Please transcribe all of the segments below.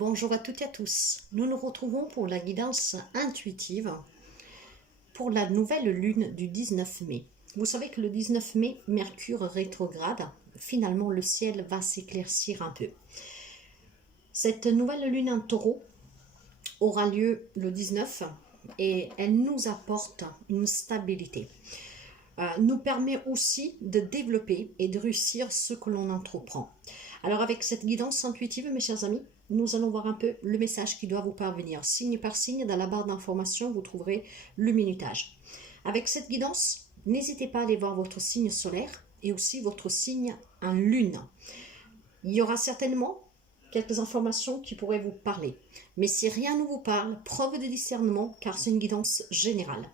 Bonjour à toutes et à tous. Nous nous retrouvons pour la guidance intuitive pour la nouvelle lune du 19 mai. Vous savez que le 19 mai, Mercure rétrograde. Finalement, le ciel va s'éclaircir un peu. Cette nouvelle lune en taureau aura lieu le 19 et elle nous apporte une stabilité. Nous permet aussi de développer et de réussir ce que l'on entreprend. Alors avec cette guidance intuitive, mes chers amis, nous allons voir un peu le message qui doit vous parvenir. Signe par signe, dans la barre d'information, vous trouverez le minutage. Avec cette guidance, n'hésitez pas à aller voir votre signe solaire et aussi votre signe en lune. Il y aura certainement quelques informations qui pourraient vous parler. Mais si rien ne vous parle, preuve de discernement, car c'est une guidance générale.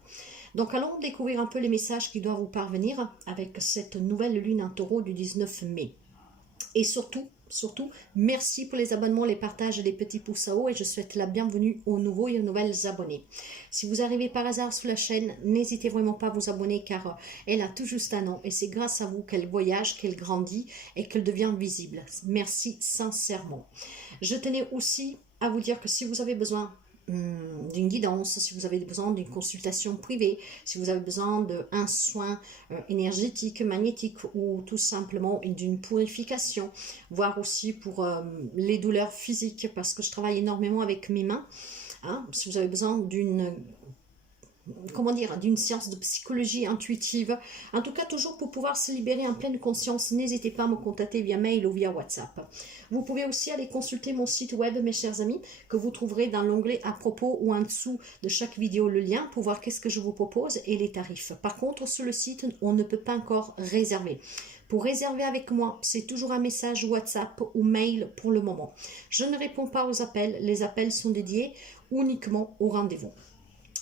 Donc allons découvrir un peu les messages qui doivent vous parvenir avec cette nouvelle lune en taureau du 19 mai. Et surtout, merci pour les abonnements, les partages et les petits pouces à haut et je souhaite la bienvenue aux nouveaux et aux nouvelles abonnés. Si vous arrivez par hasard sur la chaîne, n'hésitez vraiment pas à vous abonner car elle a tout juste un an et c'est grâce à vous qu'elle voyage, qu'elle grandit et qu'elle devient visible. Merci sincèrement. Je tenais aussi à vous dire que si vous avez besoin d'une guidance, si vous avez besoin d'une consultation privée, si vous avez besoin d'un soin énergétique, magnétique ou tout simplement d'une purification, voire aussi pour les douleurs physiques parce que je travaille énormément avec mes mains, hein, si vous avez besoin d'une d'une séance de psychologie intuitive, en tout cas toujours pour pouvoir se libérer en pleine conscience, n'hésitez pas à me contacter via mail ou via WhatsApp. Vous pouvez aussi aller consulter mon site web, mes chers amis, que vous trouverez dans l'onglet à propos ou en dessous de chaque vidéo le lien pour voir qu'est-ce que je vous propose et les tarifs. Par contre, sur le site, on ne peut pas encore réserver. Pour réserver avec moi, c'est toujours un message WhatsApp ou mail pour le moment. Je ne réponds pas aux appels, les appels sont dédiés uniquement au rendez-vous.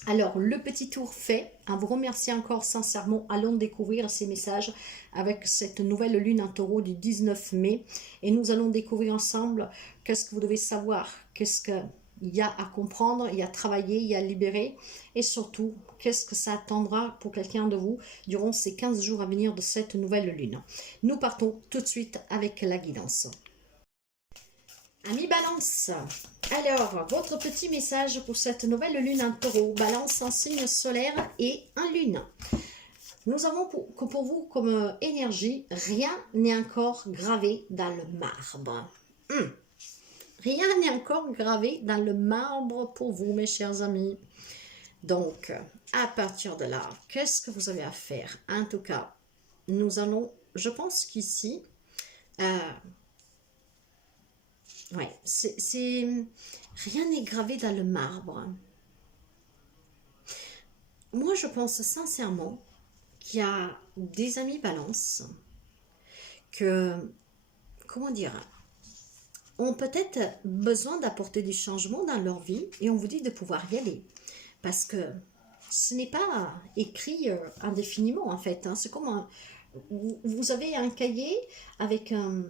Alors, le petit tour fait, à vous remercier encore sincèrement, allons découvrir ces messages avec cette nouvelle lune en taureau du 19 mai et nous allons découvrir ensemble qu'est-ce que vous devez savoir, qu'est-ce qu'il y a à comprendre, il y a à travailler, il y a à libérer et surtout, qu'est-ce que ça attendra pour quelqu'un de vous durant ces 15 jours à venir de cette nouvelle lune. Nous partons tout de suite avec la guidance. Amis Balance, alors votre petit message pour cette nouvelle lune en taureau, Balance en signe solaire et en lune. Nous avons pour vous comme énergie, rien n'est encore gravé dans le marbre. Rien n'est encore gravé dans le marbre pour vous mes chers amis. Donc à partir de là, qu'est-ce que vous avez à faire? En tout cas, nous allons, je pense qu'ici... ouais, rien n'est gravé dans le marbre. Moi, je pense sincèrement qu'il y a des amis balance que, comment dire, ont peut-être besoin d'apporter du changement dans leur vie et on vous dit de pouvoir y aller. Parce que ce n'est pas écrit indéfiniment en fait. Hein. C'est comme vous avez un cahier avec un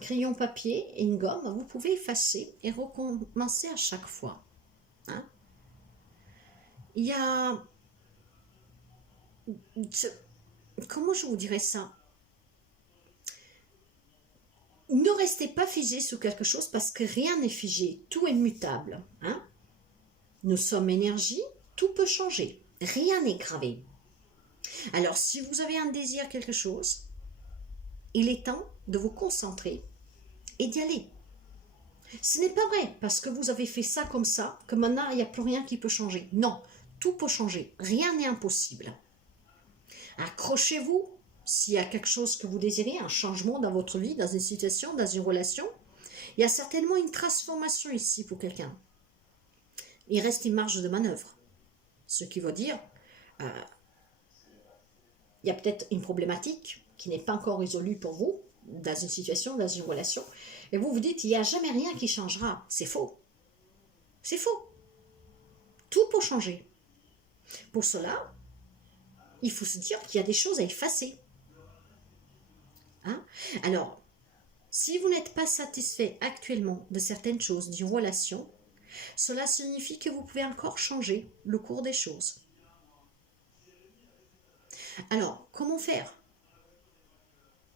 crayon papier et une gomme, vous pouvez effacer et recommencer à chaque fois. Hein? Il y a... Comment je vous dirais ça? Ne restez pas figé sur quelque chose parce que rien n'est figé, tout est mutable. Hein? Nous sommes énergie, tout peut changer, rien n'est gravé. Alors si vous avez un désir quelque chose, il est temps de vous concentrer et d'y aller. Ce n'est pas vrai parce que vous avez fait ça comme ça que maintenant il n'y a plus rien qui peut changer. Non, tout peut changer, rien n'est impossible. Accrochez-vous s'il y a quelque chose que vous désirez, un changement dans votre vie, dans une situation, dans une relation. Il y a certainement une transformation ici pour quelqu'un. Il reste une marge de manœuvre. Ce qui veut dire, il y a peut-être une problématique qui n'est pas encore résolue pour vous, dans une situation, dans une relation, et vous vous dites, il n'y a jamais rien qui changera. C'est faux. C'est faux. Tout peut changer. Pour cela, il faut se dire qu'il y a des choses à effacer. Hein? Alors, si vous n'êtes pas satisfait actuellement de certaines choses d'une relation, cela signifie que vous pouvez encore changer le cours des choses. Alors, comment faire?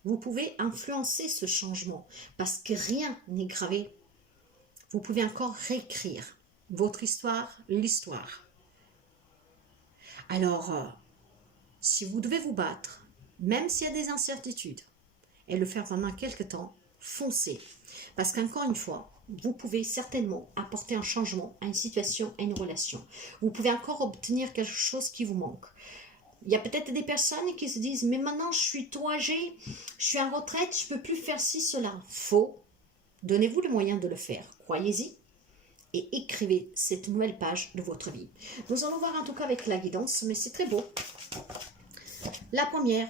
Vous pouvez influencer ce changement parce que rien n'est gravé. Vous pouvez encore réécrire votre histoire, l'histoire. Alors, si vous devez vous battre, même s'il y a des incertitudes, et le faire pendant quelques temps, foncez. Parce qu'encore une fois, vous pouvez certainement apporter un changement à une situation, à une relation. Vous pouvez encore obtenir quelque chose qui vous manque. Il y a peut-être des personnes qui se disent « Mais maintenant, je suis trop âgée, je suis en retraite, je ne peux plus faire ci, cela. » Faux. Donnez-vous le moyen de le faire. Croyez-y et écrivez cette nouvelle page de votre vie. Nous allons voir en tout cas avec la guidance, mais c'est très beau. La première.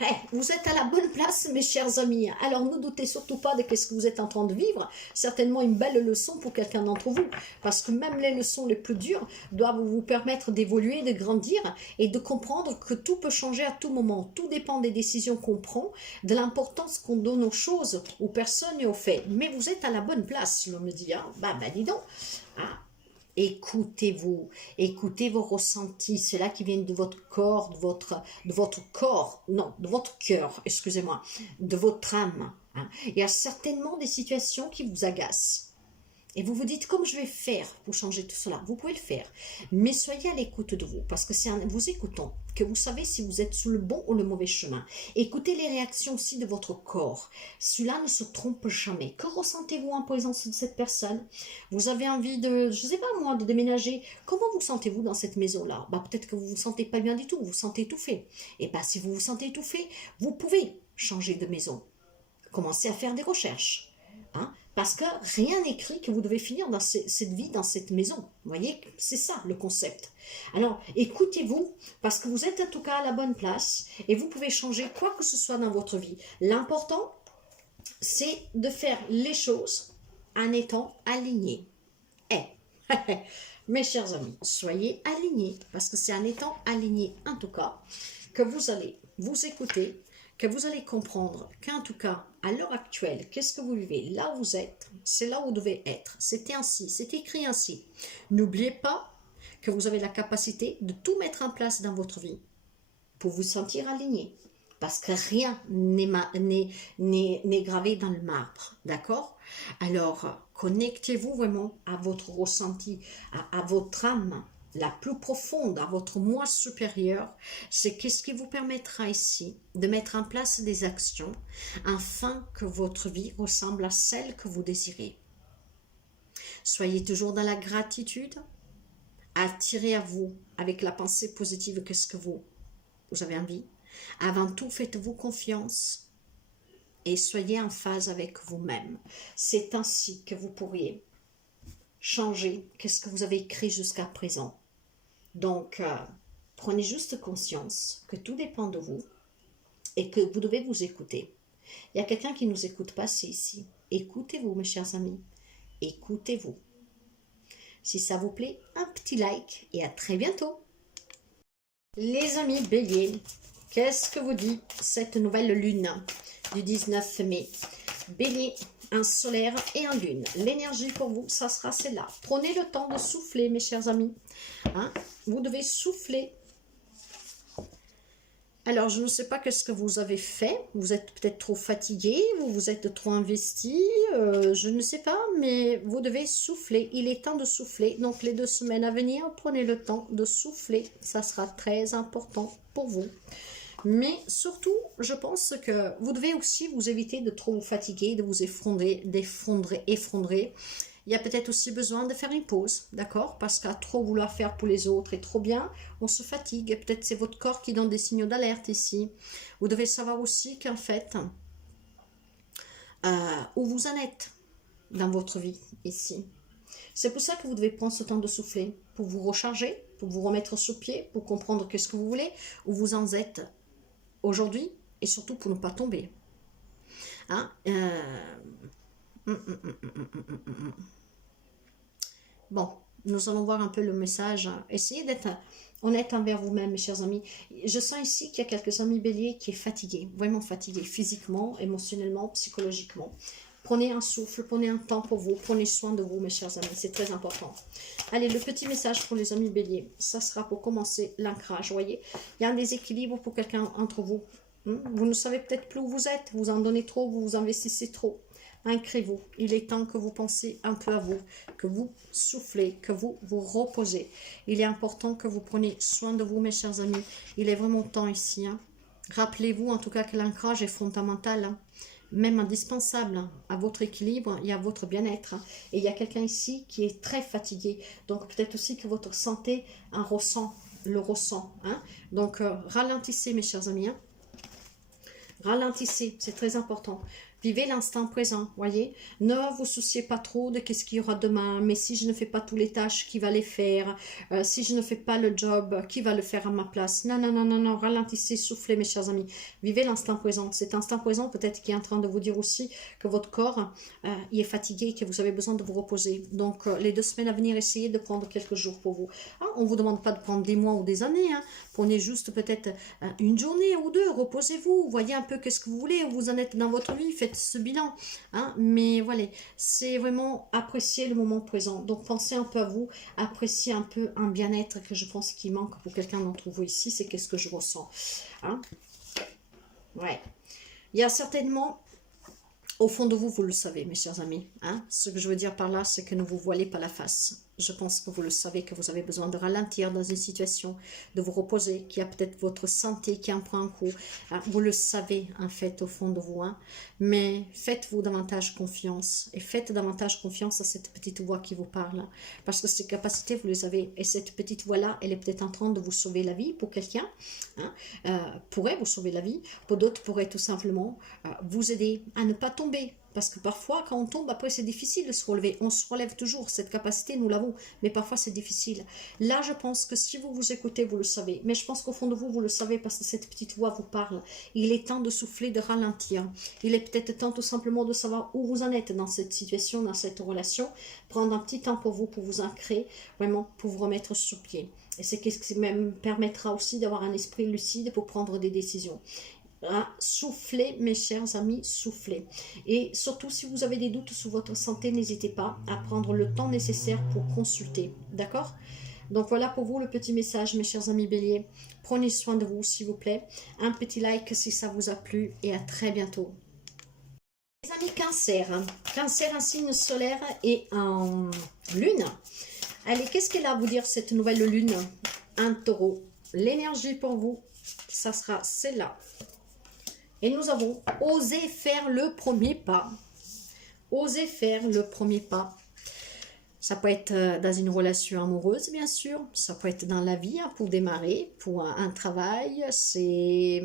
Hey, vous êtes à la bonne place, mes chers amis. Alors, ne doutez surtout pas de ce que vous êtes en train de vivre. Certainement une belle leçon pour quelqu'un d'entre vous. Parce que même les leçons les plus dures doivent vous permettre d'évoluer, de grandir et de comprendre que tout peut changer à tout moment. Tout dépend des décisions qu'on prend, de l'importance qu'on donne aux choses, aux personnes et aux faits. Mais vous êtes à la bonne place, l'homme me dit. Hein? Bah, dis donc. Ah. Écoutez-vous, écoutez vos ressentis, ceux-là qui viennent de votre corps, de votre corps, non, de votre cœur, excusez-moi, de votre âme. Hein. Il y a certainement des situations qui vous agacent. Et vous vous dites, comment je vais faire pour changer tout cela? Vous pouvez le faire. Mais soyez à l'écoute de vous, parce que c'est en vous écoutant que vous savez si vous êtes sur le bon ou le mauvais chemin. Écoutez les réactions aussi de votre corps. Cela ne se trompe jamais. Que ressentez-vous en présence de cette personne? Vous avez envie de, je ne sais pas moi, de déménager. Comment vous sentez-vous dans cette maison-là? Bah, peut-être que vous ne vous sentez pas bien du tout, vous vous sentez étouffé. Et bien, si vous vous sentez étouffé, vous pouvez changer de maison. Commencez à faire des recherches. Hein? Parce que rien n'écrit que vous devez finir dans cette vie, dans cette maison. Vous voyez, c'est ça le concept. Alors, écoutez-vous, parce que vous êtes en tout cas à la bonne place et vous pouvez changer quoi que ce soit dans votre vie. L'important, c'est de faire les choses en étant aligné. Mes chers amis, soyez alignés, parce que c'est en étant aligné, en tout cas, que vous allez vous écouter, que vous allez comprendre qu'en tout cas, à l'heure actuelle, qu'est-ce que vous vivez? Là où vous êtes, c'est là où vous devez être. C'était ainsi, c'est écrit ainsi. N'oubliez pas que vous avez la capacité de tout mettre en place dans votre vie pour vous sentir aligné. Parce que rien n'est gravé dans le marbre, d'accord? Alors, connectez-vous vraiment à votre ressenti, à votre âme, la plus profonde, à votre moi supérieur. C'est qu'est-ce qui vous permettra ici de mettre en place des actions afin que votre vie ressemble à celle que vous désirez. Soyez toujours dans la gratitude, attirez à vous avec la pensée positive qu'est-ce que vous avez envie. Avant tout, faites-vous confiance et soyez en phase avec vous-même. C'est ainsi que vous pourriez changer qu'est-ce que vous avez écrit jusqu'à présent. Donc, prenez juste conscience que tout dépend de vous et que vous devez vous écouter. Il y a quelqu'un qui ne nous écoute pas, c'est ici. Écoutez-vous, mes chers amis. Écoutez-vous. Si ça vous plaît, un petit like et à très bientôt. Les amis Bélier, qu'est-ce que vous dit cette nouvelle lune du 19 mai? Bélier, un solaire et un lune. L'énergie pour vous, ça sera celle-là. Prenez le temps de souffler, mes chers amis. Hein? Vous devez souffler. Alors, je ne sais pas qu'est-ce que vous avez fait. Vous êtes peut-être trop fatigué, vous êtes trop investi, je ne sais pas, mais vous devez souffler. Il est temps de souffler. Donc, les 2 semaines à venir, prenez le temps de souffler. Ça sera très important pour vous. Mais surtout, je pense que vous devez aussi vous éviter de trop vous fatiguer, de vous effondrer. Il y a peut-être aussi besoin de faire une pause, d'accord? Parce qu'à trop vouloir faire pour les autres et trop bien, on se fatigue. Peut-être c'est votre corps qui donne des signaux d'alerte ici. Vous devez savoir aussi qu'en fait, où vous en êtes dans votre vie ici. C'est pour ça que vous devez prendre ce temps de souffler, pour vous recharger, pour vous remettre sur pied, pour comprendre qu'est-ce que vous voulez, où vous en êtes aujourd'hui et surtout pour ne pas tomber. Hein? Bon, nous allons voir un peu le message. Essayez d'être honnête envers vous-même, mes chers amis. Je sens ici qu'il y a quelques amis béliers qui est fatigué, vraiment fatigué, physiquement, émotionnellement, psychologiquement. Prenez un souffle, prenez un temps pour vous, prenez soin de vous, mes chers amis, c'est très important. Allez, le petit message pour les amis béliers, ça sera pour commencer l'ancrage, vous voyez. Il y a un déséquilibre pour quelqu'un entre vous. Vous ne savez peut-être plus où vous êtes, vous en donnez trop, vous vous investissez trop. Ancrez-vous. Il est temps que vous pensiez un peu à vous, que vous soufflez, que vous vous reposez. Il est important que vous preniez soin de vous, mes chers amis. Il est vraiment temps ici. Hein. Rappelez-vous en tout cas que l'ancrage est fondamental, hein, même indispensable hein, à votre équilibre et à votre bien-être. Hein. Et il y a quelqu'un ici qui est très fatigué. Donc peut-être aussi que votre santé en ressent, le ressent. Hein. Donc ralentissez, mes chers amis. Hein. Ralentissez, c'est très important. Vivez l'instant présent, voyez. Ne vous souciez pas trop de qu'est-ce qu'il y aura demain. Mais si je ne fais pas toutes les tâches, qui va les faire? Si je ne fais pas le job, qui va le faire à ma place? Non, non, non, non, non. Ralentissez, soufflez, mes chers amis. Vivez l'instant présent. Cet instant présent, peut-être qui est en train de vous dire aussi que votre corps il est fatigué, que vous avez besoin de vous reposer. Donc, les 2 semaines à venir, essayez de prendre quelques jours pour vous. Hein, on ne vous demande pas de prendre des mois ou des années. Hein. Prenez juste peut-être une journée ou 2. Reposez-vous. Voyez un peu qu'est-ce que vous voulez, où vous en êtes dans votre vie. Faites ce bilan, hein, mais voilà, c'est vraiment apprécier le moment présent. Donc pensez un peu à vous, appréciez un peu un bien-être que je pense qu'il manque pour quelqu'un d'entre vous ici. C'est qu'est-ce que je ressens, hein. Ouais, il y a certainement au fond de vous, vous le savez, mes chers amis, hein. Ce que je veux dire par là, c'est que ne vous voilez pas la face. Je pense que vous le savez, que vous avez besoin de ralentir dans une situation, de vous reposer, qu'il y a peut-être votre santé qui en prend un coup. Vous le savez, en fait, au fond de vous. Hein. Mais faites-vous davantage confiance. Et faites davantage confiance à cette petite voix qui vous parle. Parce que ces capacités, vous les avez. Et cette petite voix-là, elle est peut-être en train de vous sauver la vie pour quelqu'un. Hein, pourrait vous sauver la vie. Pour d'autres, pourrait tout simplement vous aider à ne pas tomber. Parce que parfois, quand on tombe, après, c'est difficile de se relever. On se relève toujours. Cette capacité, nous l'avons. Mais parfois, c'est difficile. Là, je pense que si vous vous écoutez, vous le savez. Mais je pense qu'au fond de vous, vous le savez parce que cette petite voix vous parle. Il est temps de souffler, de ralentir. Il est peut-être temps tout simplement de savoir où vous en êtes dans cette situation, dans cette relation. Prendre un petit temps pour vous ancrer, vraiment, pour vous remettre sur pied. Et c'est ce qui même permettra aussi d'avoir un esprit lucide pour prendre des décisions. Hein, soufflez, mes chers amis, soufflez. Et surtout, si vous avez des doutes sur votre santé, n'hésitez pas à prendre le temps nécessaire pour consulter. D'accord? Donc voilà pour vous le petit message, mes chers amis béliers. Prenez soin de vous, s'il vous plaît. Un petit like si ça vous a plu et à très bientôt. Les amis cancer. Hein. Cancer, un signe solaire et en lune. Allez, qu'est-ce qu'elle a à vous dire cette nouvelle lune? Un taureau. L'énergie pour vous, ça sera celle-là. Et nous avons osé faire le premier pas. Oser faire le premier pas. Ça peut être dans une relation amoureuse, bien sûr. Ça peut être dans la vie, hein, pour démarrer, pour un travail. C'est...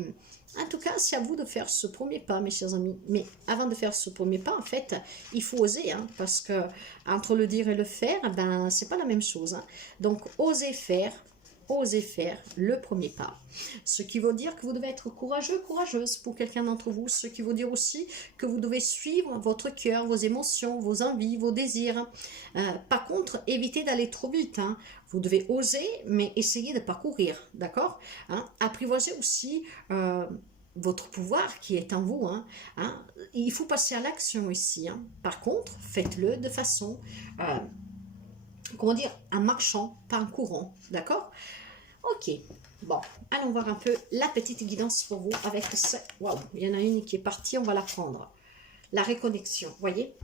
En tout cas, c'est à vous de faire ce premier pas, mes chers amis. Mais avant de faire ce premier pas, en fait, il faut oser. Hein, parce que entre le dire et le faire, ben, c'est pas la même chose. Hein. Donc, oser faire le premier pas. Ce qui veut dire que vous devez être courageux, courageuse pour quelqu'un d'entre vous. Ce qui veut dire aussi que vous devez suivre votre cœur, vos émotions, vos envies, vos désirs. Par contre, évitez d'aller trop vite. Hein. Vous devez oser, mais essayez de ne pas courir. D'accord, hein. Apprivoisez aussi votre pouvoir qui est en vous. Hein. Hein. Il faut passer à l'action ici. Hein. Par contre, faites-le de façon... comment dire, en marchant, pas en courant, d'accord? Ok, bon, allons voir un peu la petite guidance pour vous avec ce... Waouh, il y en a une qui est partie, on va la prendre. La reconnexion, voyez?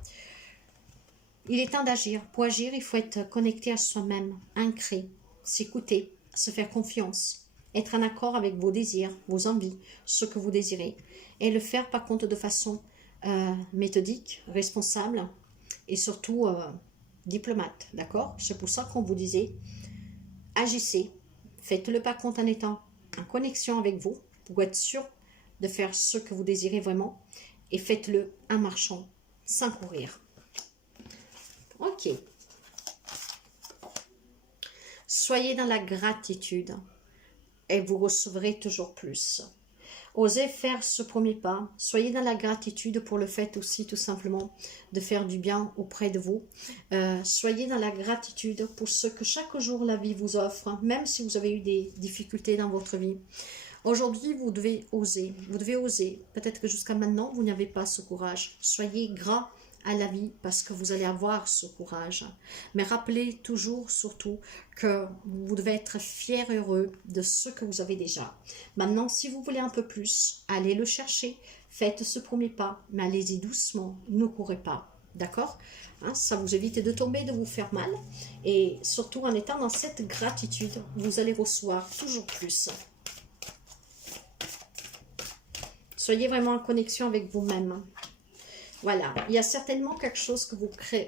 Il est temps d'agir. Pour agir, il faut être connecté à soi-même, ancré, s'écouter, se faire confiance, être en accord avec vos désirs, vos envies, ce que vous désirez, et le faire par contre de façon méthodique, responsable, et surtout... diplomate, d'accord? C'est pour ça qu'on vous disait, agissez, faites-le par contre en étant en connexion avec vous, pour être sûr de faire ce que vous désirez vraiment, et faites-le en marchant, sans courir. Ok. Soyez dans la gratitude, et vous recevrez toujours plus. Osez faire ce premier pas. Soyez dans la gratitude pour le fait aussi tout simplement de faire du bien auprès de vous. Soyez dans la gratitude pour ce que chaque jour la vie vous offre, même si vous avez eu des difficultés dans votre vie. Aujourd'hui, vous devez oser. Vous devez oser. Peut-être que jusqu'à maintenant, vous n'avez pas ce courage. Soyez gras à la vie parce que vous allez avoir ce courage. Mais rappelez toujours, surtout, que vous devez être fier et heureux de ce que vous avez déjà. Maintenant, si vous voulez un peu plus, allez le chercher. Faites ce premier pas, mais allez-y doucement, ne courez pas. D'accord, hein, ça vous évite de tomber, de vous faire mal. Et surtout, en étant dans cette gratitude, vous allez recevoir toujours plus. Soyez vraiment en connexion avec vous-même. Voilà, il y a certainement quelque chose que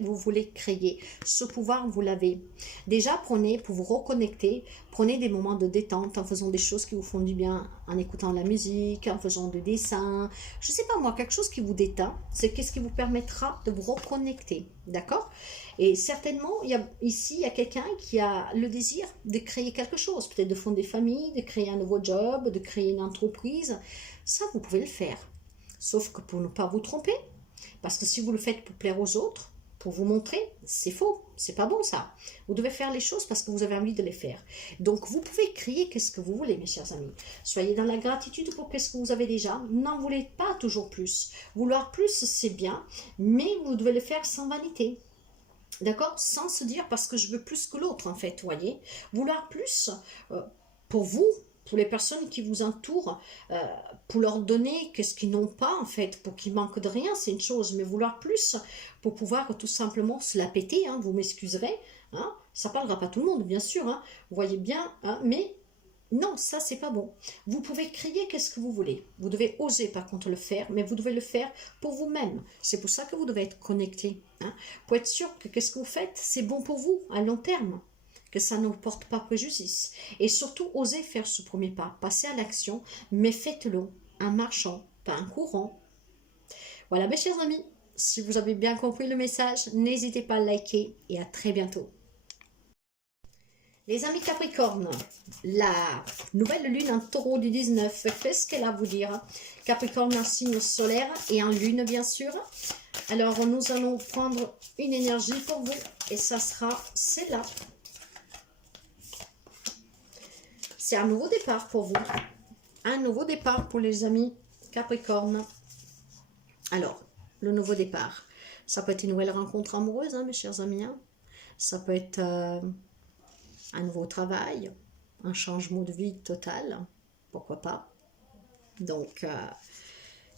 vous voulez créer. Ce pouvoir, vous l'avez. Déjà, prenez, pour vous reconnecter, prenez des moments de détente en faisant des choses qui vous font du bien, en écoutant la musique, en faisant des dessins. Je ne sais pas moi, quelque chose qui vous détend, c'est qu'est-ce qui vous permettra de vous reconnecter. D'accord? Et certainement, ici, il y a quelqu'un qui a le désir de créer quelque chose. Peut-être de fonder des familles, de créer un nouveau job, de créer une entreprise. Ça, vous pouvez le faire. Sauf que pour ne pas vous tromper, parce que si vous le faites pour plaire aux autres, pour vous montrer, c'est faux, c'est pas bon ça. Vous devez faire les choses parce que vous avez envie de les faire. Donc vous pouvez crier qu'est-ce que vous voulez, mes chers amis. Soyez dans la gratitude pour qu'est-ce que vous avez déjà. N'en voulez pas toujours plus. Vouloir plus, c'est bien, mais vous devez le faire sans vanité. D'accord? Sans se dire parce que je veux plus que l'autre, en fait, voyez. Vouloir plus pour vous, pour les personnes qui vous entourent, pour leur donner qu'est-ce qu'ils n'ont pas en fait, pour qu'ils manquent de rien, c'est une chose, mais vouloir plus pour pouvoir tout simplement se la péter, hein, vous m'excuserez, hein, ça parlera pas tout le monde bien sûr, hein, vous voyez bien, hein, mais non, ça c'est pas bon. Vous pouvez crier qu'est-ce que vous voulez, vous devez oser par contre le faire, mais vous devez le faire pour vous-même, c'est pour ça que vous devez être connecté, hein, pour être sûr que qu'est-ce que vous faites, c'est bon pour vous à long terme, que ça ne vous porte pas préjudice. Et surtout, osez faire ce premier pas, passez à l'action, mais faites-le en marchant, pas en courant. Voilà mes chers amis, si vous avez bien compris le message, n'hésitez pas à liker et à très bientôt. Les amis Capricorne, la nouvelle lune en taureau du 19, qu'est-ce qu'elle a à vous dire? Capricorne en signe solaire et en lune bien sûr. Alors nous allons prendre une énergie pour vous et ça sera celle-là. C'est un nouveau départ pour vous. Un nouveau départ pour les amis Capricorne. Alors, le nouveau départ. Ça peut être une nouvelle rencontre amoureuse, hein, mes chers amis. Hein. Ça peut être un nouveau travail, un changement de vie total. Pourquoi pas. Donc,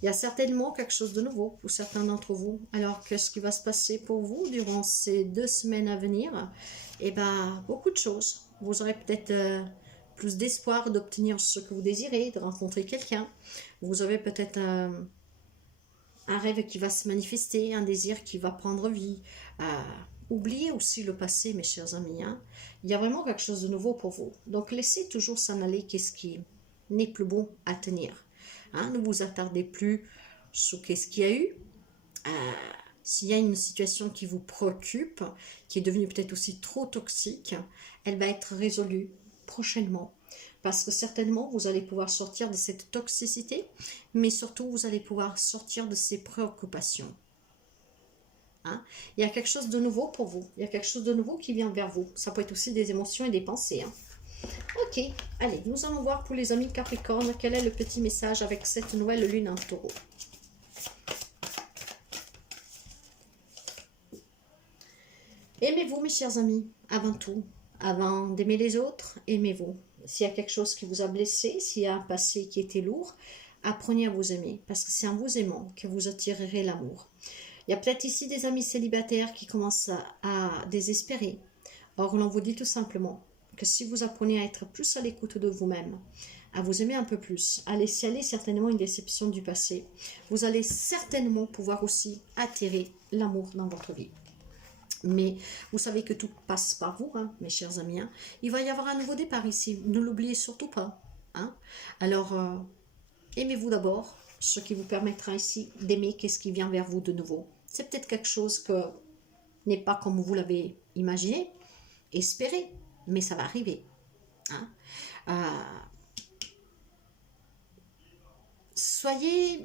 il y a certainement quelque chose de nouveau pour certains d'entre vous. Alors, qu'est-ce qui va se passer pour vous durant ces 2 semaines à venir? Eh bien, beaucoup de choses. Vous aurez peut-être... plus d'espoir d'obtenir ce que vous désirez, de rencontrer quelqu'un. Vous avez peut-être un rêve qui va se manifester, un désir qui va prendre vie. Oubliez aussi le passé, mes chers amis. Hein. Il y a vraiment quelque chose de nouveau pour vous. Donc, laissez toujours s'en aller qu'est-ce qui n'est plus bon à tenir. Hein. Ne vous attardez plus sur qu'est-ce qu'il y a eu. S'il y a une situation qui vous préoccupe, qui est devenue peut-être aussi trop toxique, elle va être résolue prochainement, parce que certainement vous allez pouvoir sortir de cette toxicité, mais surtout vous allez pouvoir sortir de ces préoccupations. Hein? Il y a quelque chose de nouveau pour vous, il y a quelque chose de nouveau qui vient vers vous, ça peut être aussi des émotions et des pensées. Hein? Ok, allez, nous allons voir pour les amis Capricorne, quel est le petit message avec cette nouvelle lune en taureau. Aimez-vous mes chers amis, avant tout. Avant d'aimer les autres, aimez-vous. S'il y a quelque chose qui vous a blessé, s'il y a un passé qui était lourd, apprenez à vous aimer. Parce que c'est en vous aimant que vous attirerez l'amour. Il y a peut-être ici des amis célibataires qui commencent à désespérer. Or, l'on vous dit tout simplement que si vous apprenez à être plus à l'écoute de vous-même, à vous aimer un peu plus, à laisser aller certainement une déception du passé, vous allez certainement pouvoir aussi attirer l'amour dans votre vie. Mais vous savez que tout passe par vous, hein, mes chers amis. Hein. Il va y avoir un nouveau départ ici. Ne l'oubliez surtout pas. Hein. Alors, aimez-vous d'abord, ce qui vous permettra ici d'aimer qu'est-ce qui vient vers vous de nouveau. C'est peut-être quelque chose que n'est pas comme vous l'avez imaginé, espéré, mais ça va arriver. Hein. Soyez...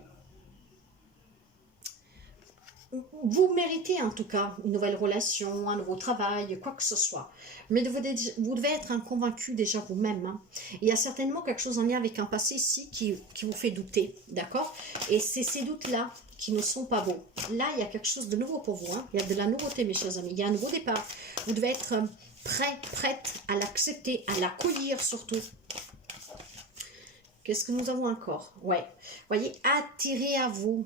Vous méritez en tout cas une nouvelle relation, un nouveau travail, quoi que ce soit. Mais vous devez être convaincu déjà vous-même. Hein. Il y a certainement quelque chose en lien avec un passé ici qui vous fait douter, d'accord? Et c'est ces doutes-là qui ne sont pas beaux. Là, il y a quelque chose de nouveau pour vous. Hein. Il y a de la nouveauté, mes chers amis. Il y a un nouveau départ. Vous devez être prêt, prête à l'accepter, à l'accueillir surtout. Qu'est-ce que nous avons encore? Ouais. Voyez, attirez à vous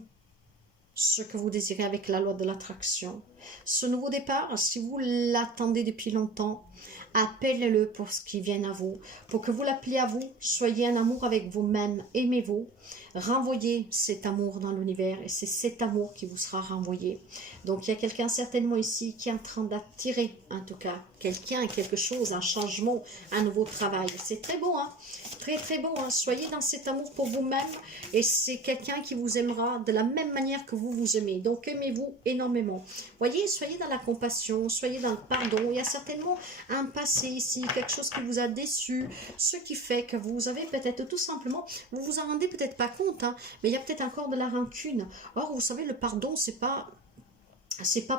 ce que vous désirez avec la loi de l'attraction. Ce nouveau départ, si vous l'attendez depuis longtemps, appelez-le pour ce qui vient à vous, pour que vous l'appeliez à vous, soyez en amour avec vous-même, aimez-vous, renvoyez cet amour dans l'univers et c'est cet amour qui vous sera renvoyé. Donc il y a quelqu'un certainement ici qui est en train d'attirer, en tout cas, quelqu'un, quelque chose, un changement, un nouveau travail. C'est très beau, hein? Très très beau, hein? Soyez dans cet amour pour vous-même et c'est quelqu'un qui vous aimera de la même manière que vous vous aimez. Donc aimez-vous énormément. Voyez, soyez dans la compassion, soyez dans le pardon. Il y a certainement un passé ici, quelque chose qui vous a déçu, ce qui fait que vous avez peut-être tout simplement, vous vous en rendez peut-être pas compte, hein, mais il y a peut-être encore de la rancune. Or, vous savez, le pardon, c'est pas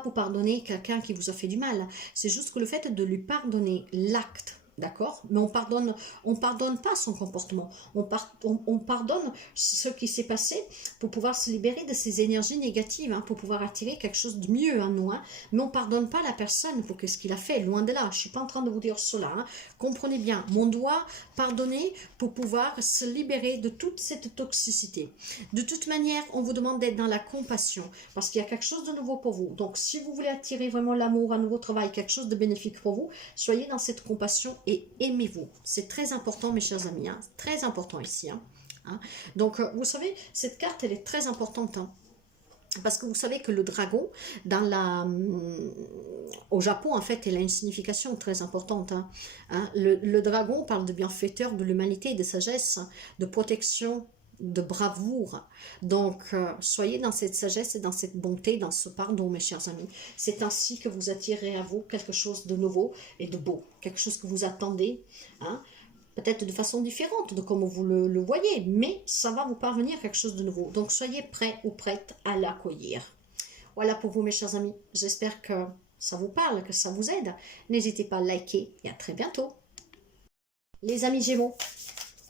pour pardonner quelqu'un qui vous a fait du mal. C'est juste que le fait de lui pardonner l'acte, d'accord? Mais on pardonne pas son comportement. On pardonne ce qui s'est passé pour pouvoir se libérer de ces énergies négatives, hein, pour pouvoir attirer quelque chose de mieux en nous. Hein. Mais on pardonne pas la personne pour ce qu'il a fait, loin de là. Je suis pas en train de vous dire cela. Hein. Comprenez bien, on doit pardonner pour pouvoir se libérer de toute cette toxicité. De toute manière, on vous demande d'être dans la compassion parce qu'il y a quelque chose de nouveau pour vous. Donc, si vous voulez attirer vraiment l'amour, un nouveau travail, quelque chose de bénéfique pour vous, soyez dans cette compassion et aimez-vous. C'est très important, mes chers amis. Hein, très important ici. Hein. Donc, vous savez, cette carte, elle est très importante. Hein. Parce que vous savez que le dragon, au Japon, en fait, il a une signification très importante. Hein. Le dragon parle de bienfaiteur, de l'humanité, de sagesse, de protection, de bravoure. Donc, soyez dans cette sagesse et dans cette bonté, dans ce pardon, mes chers amis. C'est ainsi que vous attirez à vous quelque chose de nouveau et de beau. Quelque chose que vous attendez, hein. Peut-être de façon différente de comme vous le voyez, mais ça va vous parvenir quelque chose de nouveau. Donc, soyez prêts ou prêtes à l'accueillir. Voilà pour vous, mes chers amis. J'espère que ça vous parle, que ça vous aide. N'hésitez pas à liker et à très bientôt. Les amis Gémeaux,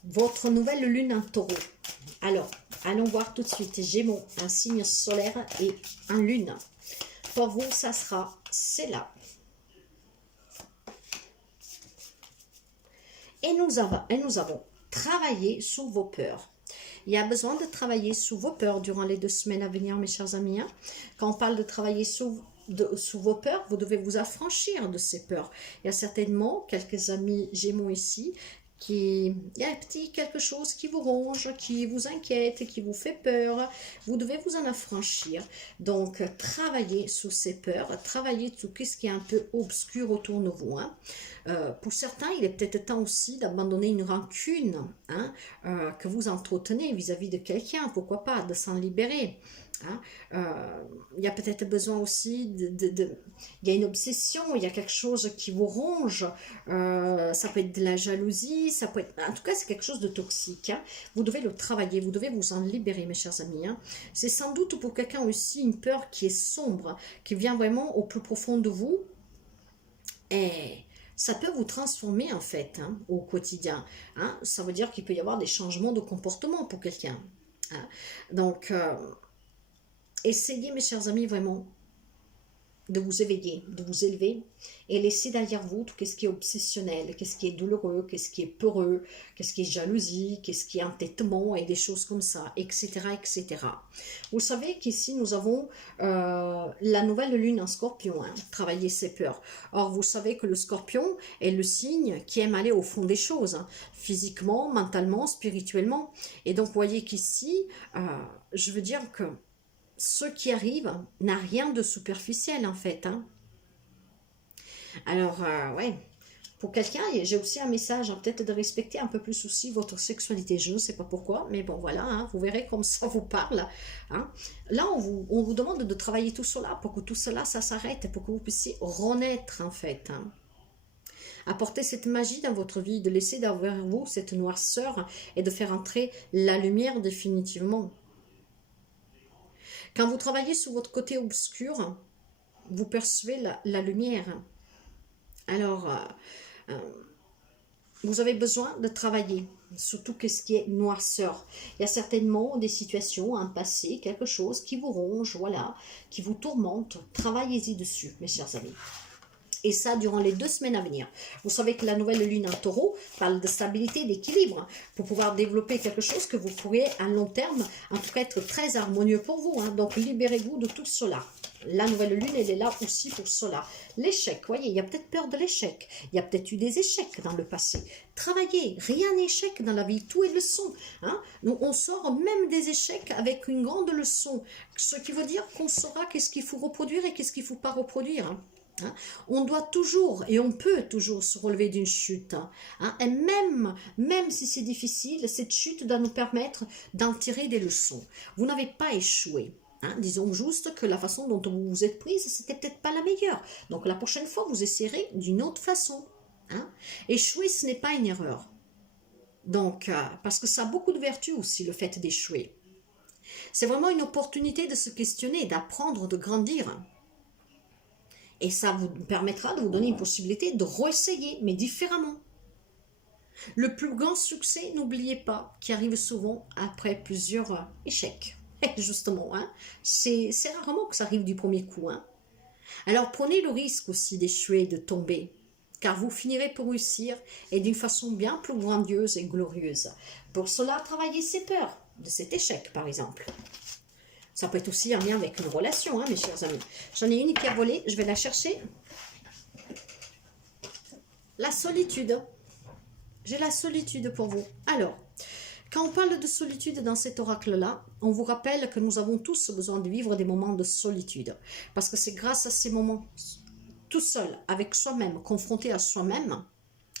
votre nouvelle lune en taureau. Alors, allons voir tout de suite. Gémeaux, un signe solaire et un lune. Pour vous, ça sera, c'est là. Et nous avons travaillé sous vos peurs. Il y a besoin de travailler sous vos peurs durant les 2 semaines à venir, mes chers amis. Hein. Quand on parle de travailler sous vos peurs, vous devez vous affranchir de ces peurs. Il y a certainement quelques amis Gémeaux ici il y a quelque chose qui vous ronge, qui vous inquiète, qui vous fait peur. Vous devez vous en affranchir. Donc, travaillez sous ces peurs, travaillez sous ce qui est un peu obscur autour de vous. Hein. Pour certains, il est peut-être temps aussi d'abandonner une rancune, hein, que vous entretenez vis-à-vis de quelqu'un. Pourquoi pas, de s'en libérer. Hein. Il y a peut-être besoin aussi il y a une obsession, il y a quelque chose qui vous ronge, ça peut être de la jalousie, ça peut être, en tout cas c'est quelque chose de toxique. Hein. Vous devez le travailler, vous devez vous en libérer, mes chers amis. Hein. C'est sans doute pour quelqu'un aussi une peur qui est sombre, qui vient vraiment au plus profond de vous, et ça peut vous transformer en fait, hein, au quotidien. Hein. Ça veut dire qu'il peut y avoir des changements de comportement pour quelqu'un. Hein. Donc, essayez, mes chers amis, vraiment de vous éveiller, de vous élever et laisser derrière vous tout ce qui est obsessionnel, qu'est-ce qui est douloureux, qu'est-ce qui est peureux, qu'est-ce qui est jalousie, qu'est-ce qui est entêtement et des choses comme ça, etc. etc. Vous savez qu'ici nous avons la nouvelle lune en scorpion, hein, travailler ses peurs. Or, vous savez que le scorpion est le signe qui aime aller au fond des choses, hein, physiquement, mentalement, spirituellement. Et donc, vous voyez qu'ici, je veux dire que ce qui arrive n'a rien de superficiel en fait. Hein. Alors, ouais, pour quelqu'un, j'ai aussi un message, hein, peut-être de respecter un peu plus aussi votre sexualité. Je ne sais pas pourquoi, mais bon voilà, hein, vous verrez comme ça vous parle. Hein. Là, on vous demande de travailler tout cela pour que tout cela, ça s'arrête, pour que vous puissiez renaître en fait. Hein. Apporter cette magie dans votre vie, de laisser derrière vous cette noirceur et de faire entrer la lumière définitivement. Quand vous travaillez sur votre côté obscur, vous percevez la lumière. Alors, vous avez besoin de travailler surtout qu'est-ce qui est noirceur. Il y a certainement des situations, un passé, quelque chose qui vous ronge, voilà, qui vous tourmente. Travaillez-y dessus, mes chers amis. Et ça, durant les 2 semaines à venir. Vous savez que la nouvelle lune en taureau parle de stabilité, d'équilibre, pour pouvoir développer quelque chose que vous pourrez à long terme, en tout cas, être très harmonieux pour vous. Hein. Donc, libérez-vous de tout cela. La nouvelle lune, elle est là aussi pour cela. L'échec, voyez, il y a peut-être peur de l'échec. Il y a peut-être eu des échecs dans le passé. Travaillez, rien n'est échec dans la vie, tout est leçon. Hein. Donc, on sort même des échecs avec une grande leçon. Ce qui veut dire qu'on saura qu'est-ce qu'il faut reproduire et qu'est-ce qu'il ne faut pas reproduire. Hein. Hein? On doit toujours et on peut toujours se relever d'une chute. Hein? Et même si c'est difficile, cette chute doit nous permettre d'en tirer des leçons. Vous n'avez pas échoué. Hein? Disons juste que la façon dont vous vous êtes prise, c'était peut-être pas la meilleure. Donc la prochaine fois, vous essayerez d'une autre façon. Hein? Échouer, ce n'est pas une erreur. Donc, parce que ça a beaucoup de vertus aussi, le fait d'échouer. C'est vraiment une opportunité de se questionner, d'apprendre, de grandir. Et ça vous permettra de vous donner une possibilité de réessayer, mais différemment. Le plus grand succès, n'oubliez pas, qui arrive souvent après plusieurs échecs. Justement, hein, c'est rarement que ça arrive du premier coup. Hein. Alors prenez le risque aussi d'échouer, de tomber, car vous finirez pour réussir et d'une façon bien plus grandiose et glorieuse. Pour cela, travaillez ses peurs de cet échec, par exemple. Ça peut être aussi en lien avec une relation, hein, mes chers amis. J'en ai une qui a volé, je vais la chercher. La solitude. J'ai la solitude pour vous. Alors, quand on parle de solitude dans cet oracle-là, on vous rappelle que nous avons tous besoin de vivre des moments de solitude. Parce que c'est grâce à ces moments, tout seul, avec soi-même, confronté à soi-même,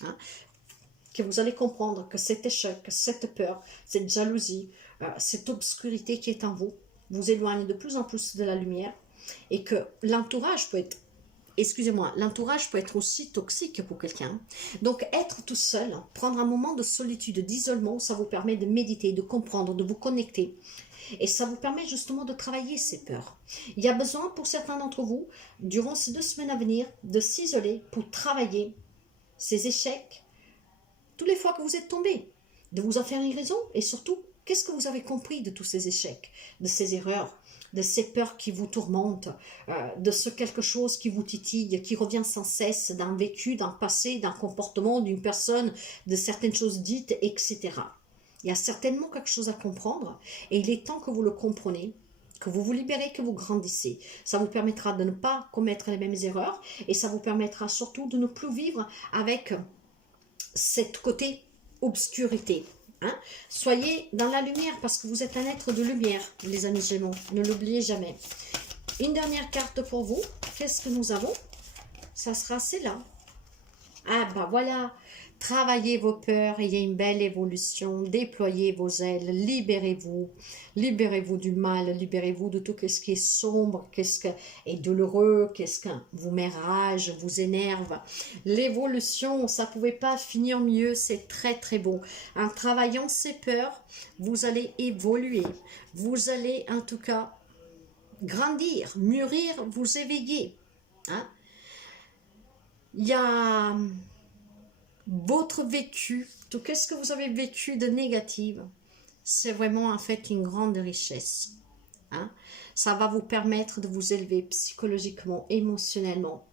hein, que vous allez comprendre que cet échec, cette peur, cette jalousie, cette obscurité qui est en vous, vous éloigne de plus en plus de la lumière et que l'entourage peut être, l'entourage peut être aussi toxique pour quelqu'un. Donc être tout seul, prendre un moment de solitude, d'isolement, ça vous permet de méditer, de comprendre, de vous connecter. Et ça vous permet justement de travailler ces peurs. Il y a besoin pour certains d'entre vous, durant ces 2 semaines à venir, de s'isoler pour travailler ces échecs, toutes les fois que vous êtes tombé, de vous en faire une raison et surtout, qu'est-ce que vous avez compris de tous ces échecs, de ces erreurs, de ces peurs qui vous tourmentent, de ce quelque chose qui vous titille, qui revient sans cesse d'un vécu, d'un passé, d'un comportement, d'une personne, de certaines choses dites, etc. Il y a certainement quelque chose à comprendre et il est temps que vous le compreniez, que vous vous libérez, que vous grandissez. Ça vous permettra de ne pas commettre les mêmes erreurs et ça vous permettra surtout de ne plus vivre avec cette côté obscurité. Hein? Soyez dans la lumière parce que vous êtes un être de lumière, les amis Gémeaux. Ne l'oubliez jamais. Une dernière carte pour vous. Qu'est-ce que nous avons? Ça sera celle-là. Ah bah voilà. Travaillez vos peurs, il y a une belle évolution. Déployez vos ailes, libérez-vous. Libérez-vous du mal, libérez-vous de tout ce qui est sombre, qu'est-ce qui est douloureux, qu'est-ce qui vous met rage, vous énerve. L'évolution, ça ne pouvait pas finir mieux, c'est très très beau. En travaillant ces peurs, vous allez évoluer. Vous allez en tout cas grandir, mûrir, vous éveiller. Hein? Il y a votre vécu, tout ce que vous avez vécu de négatif, c'est vraiment en fait une grande richesse. Hein? Ça va vous permettre de vous élever psychologiquement, émotionnellement.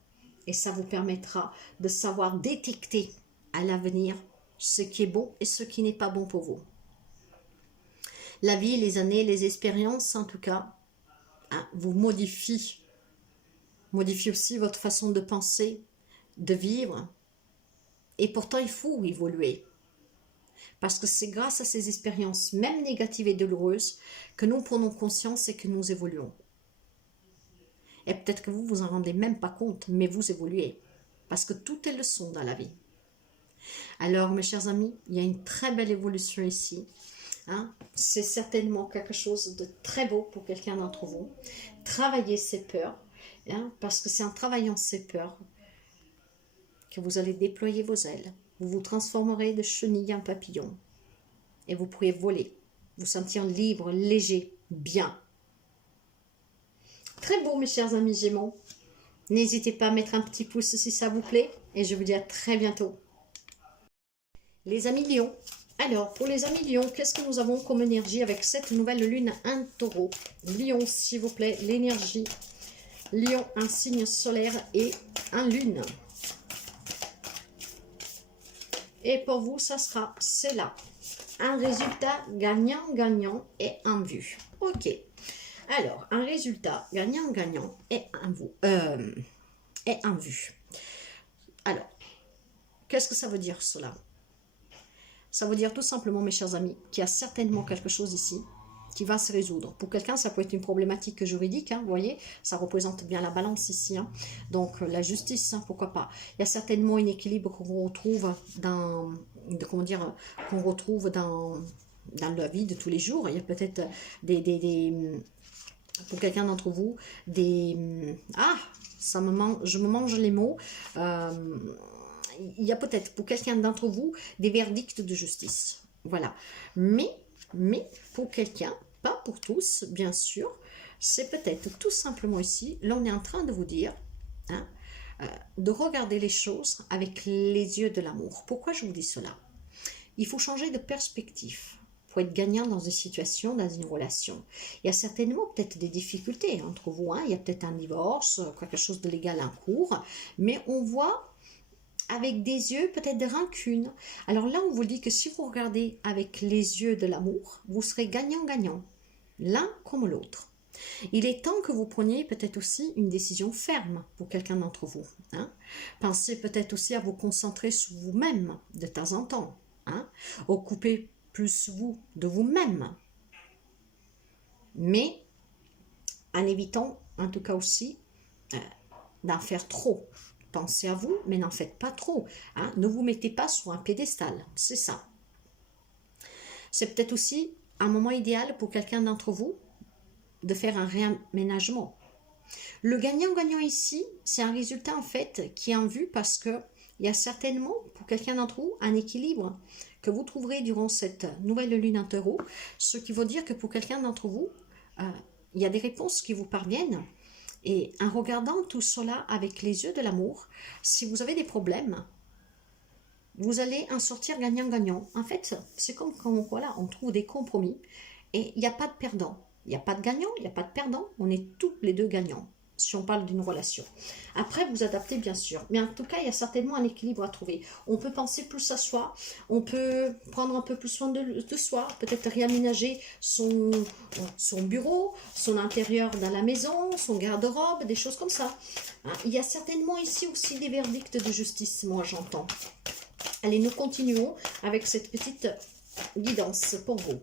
Et ça vous permettra de savoir détecter à l'avenir ce qui est bon et ce qui n'est pas bon pour vous. La vie, les années, les expériences en tout cas, hein, vous modifient. Modifie aussi votre façon de penser, de vivre. Et pourtant, il faut évoluer. Parce que c'est grâce à ces expériences, même négatives et douloureuses, que nous prenons conscience et que nous évoluons. Et peut-être que vous vous en rendez même pas compte, mais vous évoluez. Parce que tout est leçon dans la vie. Alors, mes chers amis, il y a une très belle évolution ici. Hein? C'est certainement quelque chose de très beau pour quelqu'un d'entre vous. Travaillez ces peurs, hein? Parce que c'est en travaillant ces peurs que vous allez déployer vos ailes. Vous vous transformerez de chenille en papillon. Et vous pourrez voler, vous sentir libre, léger, bien. Très beau, mes chers amis Gémeaux. N'hésitez pas à mettre un petit pouce si ça vous plaît. Et je vous dis à très bientôt. Les amis Lions, Alors, pour les amis Lion, qu'est-ce que nous avons comme énergie avec cette nouvelle lune, un taureau? Lion, s'il vous plaît, l'énergie. Lion, un signe solaire et un lune. Et pour vous, ça sera, c'est là. Un résultat gagnant-gagnant est en vue. Ok. Alors, un résultat gagnant-gagnant est en vue. Alors, qu'est-ce que ça veut dire cela? Ça veut dire tout simplement, mes chers amis, qu'il y a certainement quelque chose ici qui va se résoudre. Pour quelqu'un, ça peut être une problématique juridique, hein, vous voyez, ça représente bien la balance ici. Hein. Donc, la justice, hein, pourquoi pas. Il y a certainement un équilibre qu'on retrouve dans, qu'on retrouve dans la vie de tous les jours. Il y a peut-être pour quelqu'un d'entre vous, je me mange les mots. Il y a peut-être pour quelqu'un d'entre vous des verdicts de justice. Voilà. Mais pour quelqu'un, pas pour tous, bien sûr, c'est peut-être tout simplement ici, là on est en train de vous dire, hein, de regarder les choses avec les yeux de l'amour. Pourquoi je vous dis cela? Il faut changer de perspective pour être gagnant dans une situation, dans une relation. Il y a certainement peut-être des difficultés entre vous, hein. Il y a peut-être un divorce, quelque chose de légal en cours, mais on voit avec des yeux peut-être de rancune. Alors là, on vous dit que si vous regardez avec les yeux de l'amour, vous serez gagnant-gagnant, l'un comme l'autre. Il est temps que vous preniez peut-être aussi une décision ferme pour quelqu'un d'entre vous. Hein. Pensez peut-être aussi à vous concentrer sur vous-même de temps en temps. Hein. Occupez plus vous de vous-même. Mais en évitant en tout cas aussi d'en faire trop. Pensez à vous, mais n'en faites pas trop. Hein. Ne vous mettez pas sur un piédestal, c'est ça. C'est peut-être aussi un moment idéal pour quelqu'un d'entre vous de faire un réaménagement. Le gagnant-gagnant ici, c'est un résultat en fait qui est en vue parce que il y a certainement pour quelqu'un d'entre vous un équilibre que vous trouverez durant cette nouvelle lune en taureau, ce qui veut dire que pour quelqu'un d'entre vous, il y a des réponses qui vous parviennent. Et en regardant tout cela avec les yeux de l'amour, si vous avez des problèmes, vous allez en sortir gagnant-gagnant. En fait, c'est comme quand voilà, on trouve des compromis et il n'y a pas de perdant. Il n'y a pas de gagnant, il n'y a pas de perdant. On est tous les deux gagnants si on parle d'une relation. Après, vous adaptez bien sûr. Mais en tout cas, il y a certainement un équilibre à trouver. On peut penser plus à soi, on peut prendre un peu plus soin de soi, peut-être réaménager son bureau, son intérieur dans la maison, son garde-robe, des choses comme ça. Hein, il y a certainement ici aussi des verdicts de justice, moi j'entends. Allez, nous continuons avec cette petite guidance pour vous.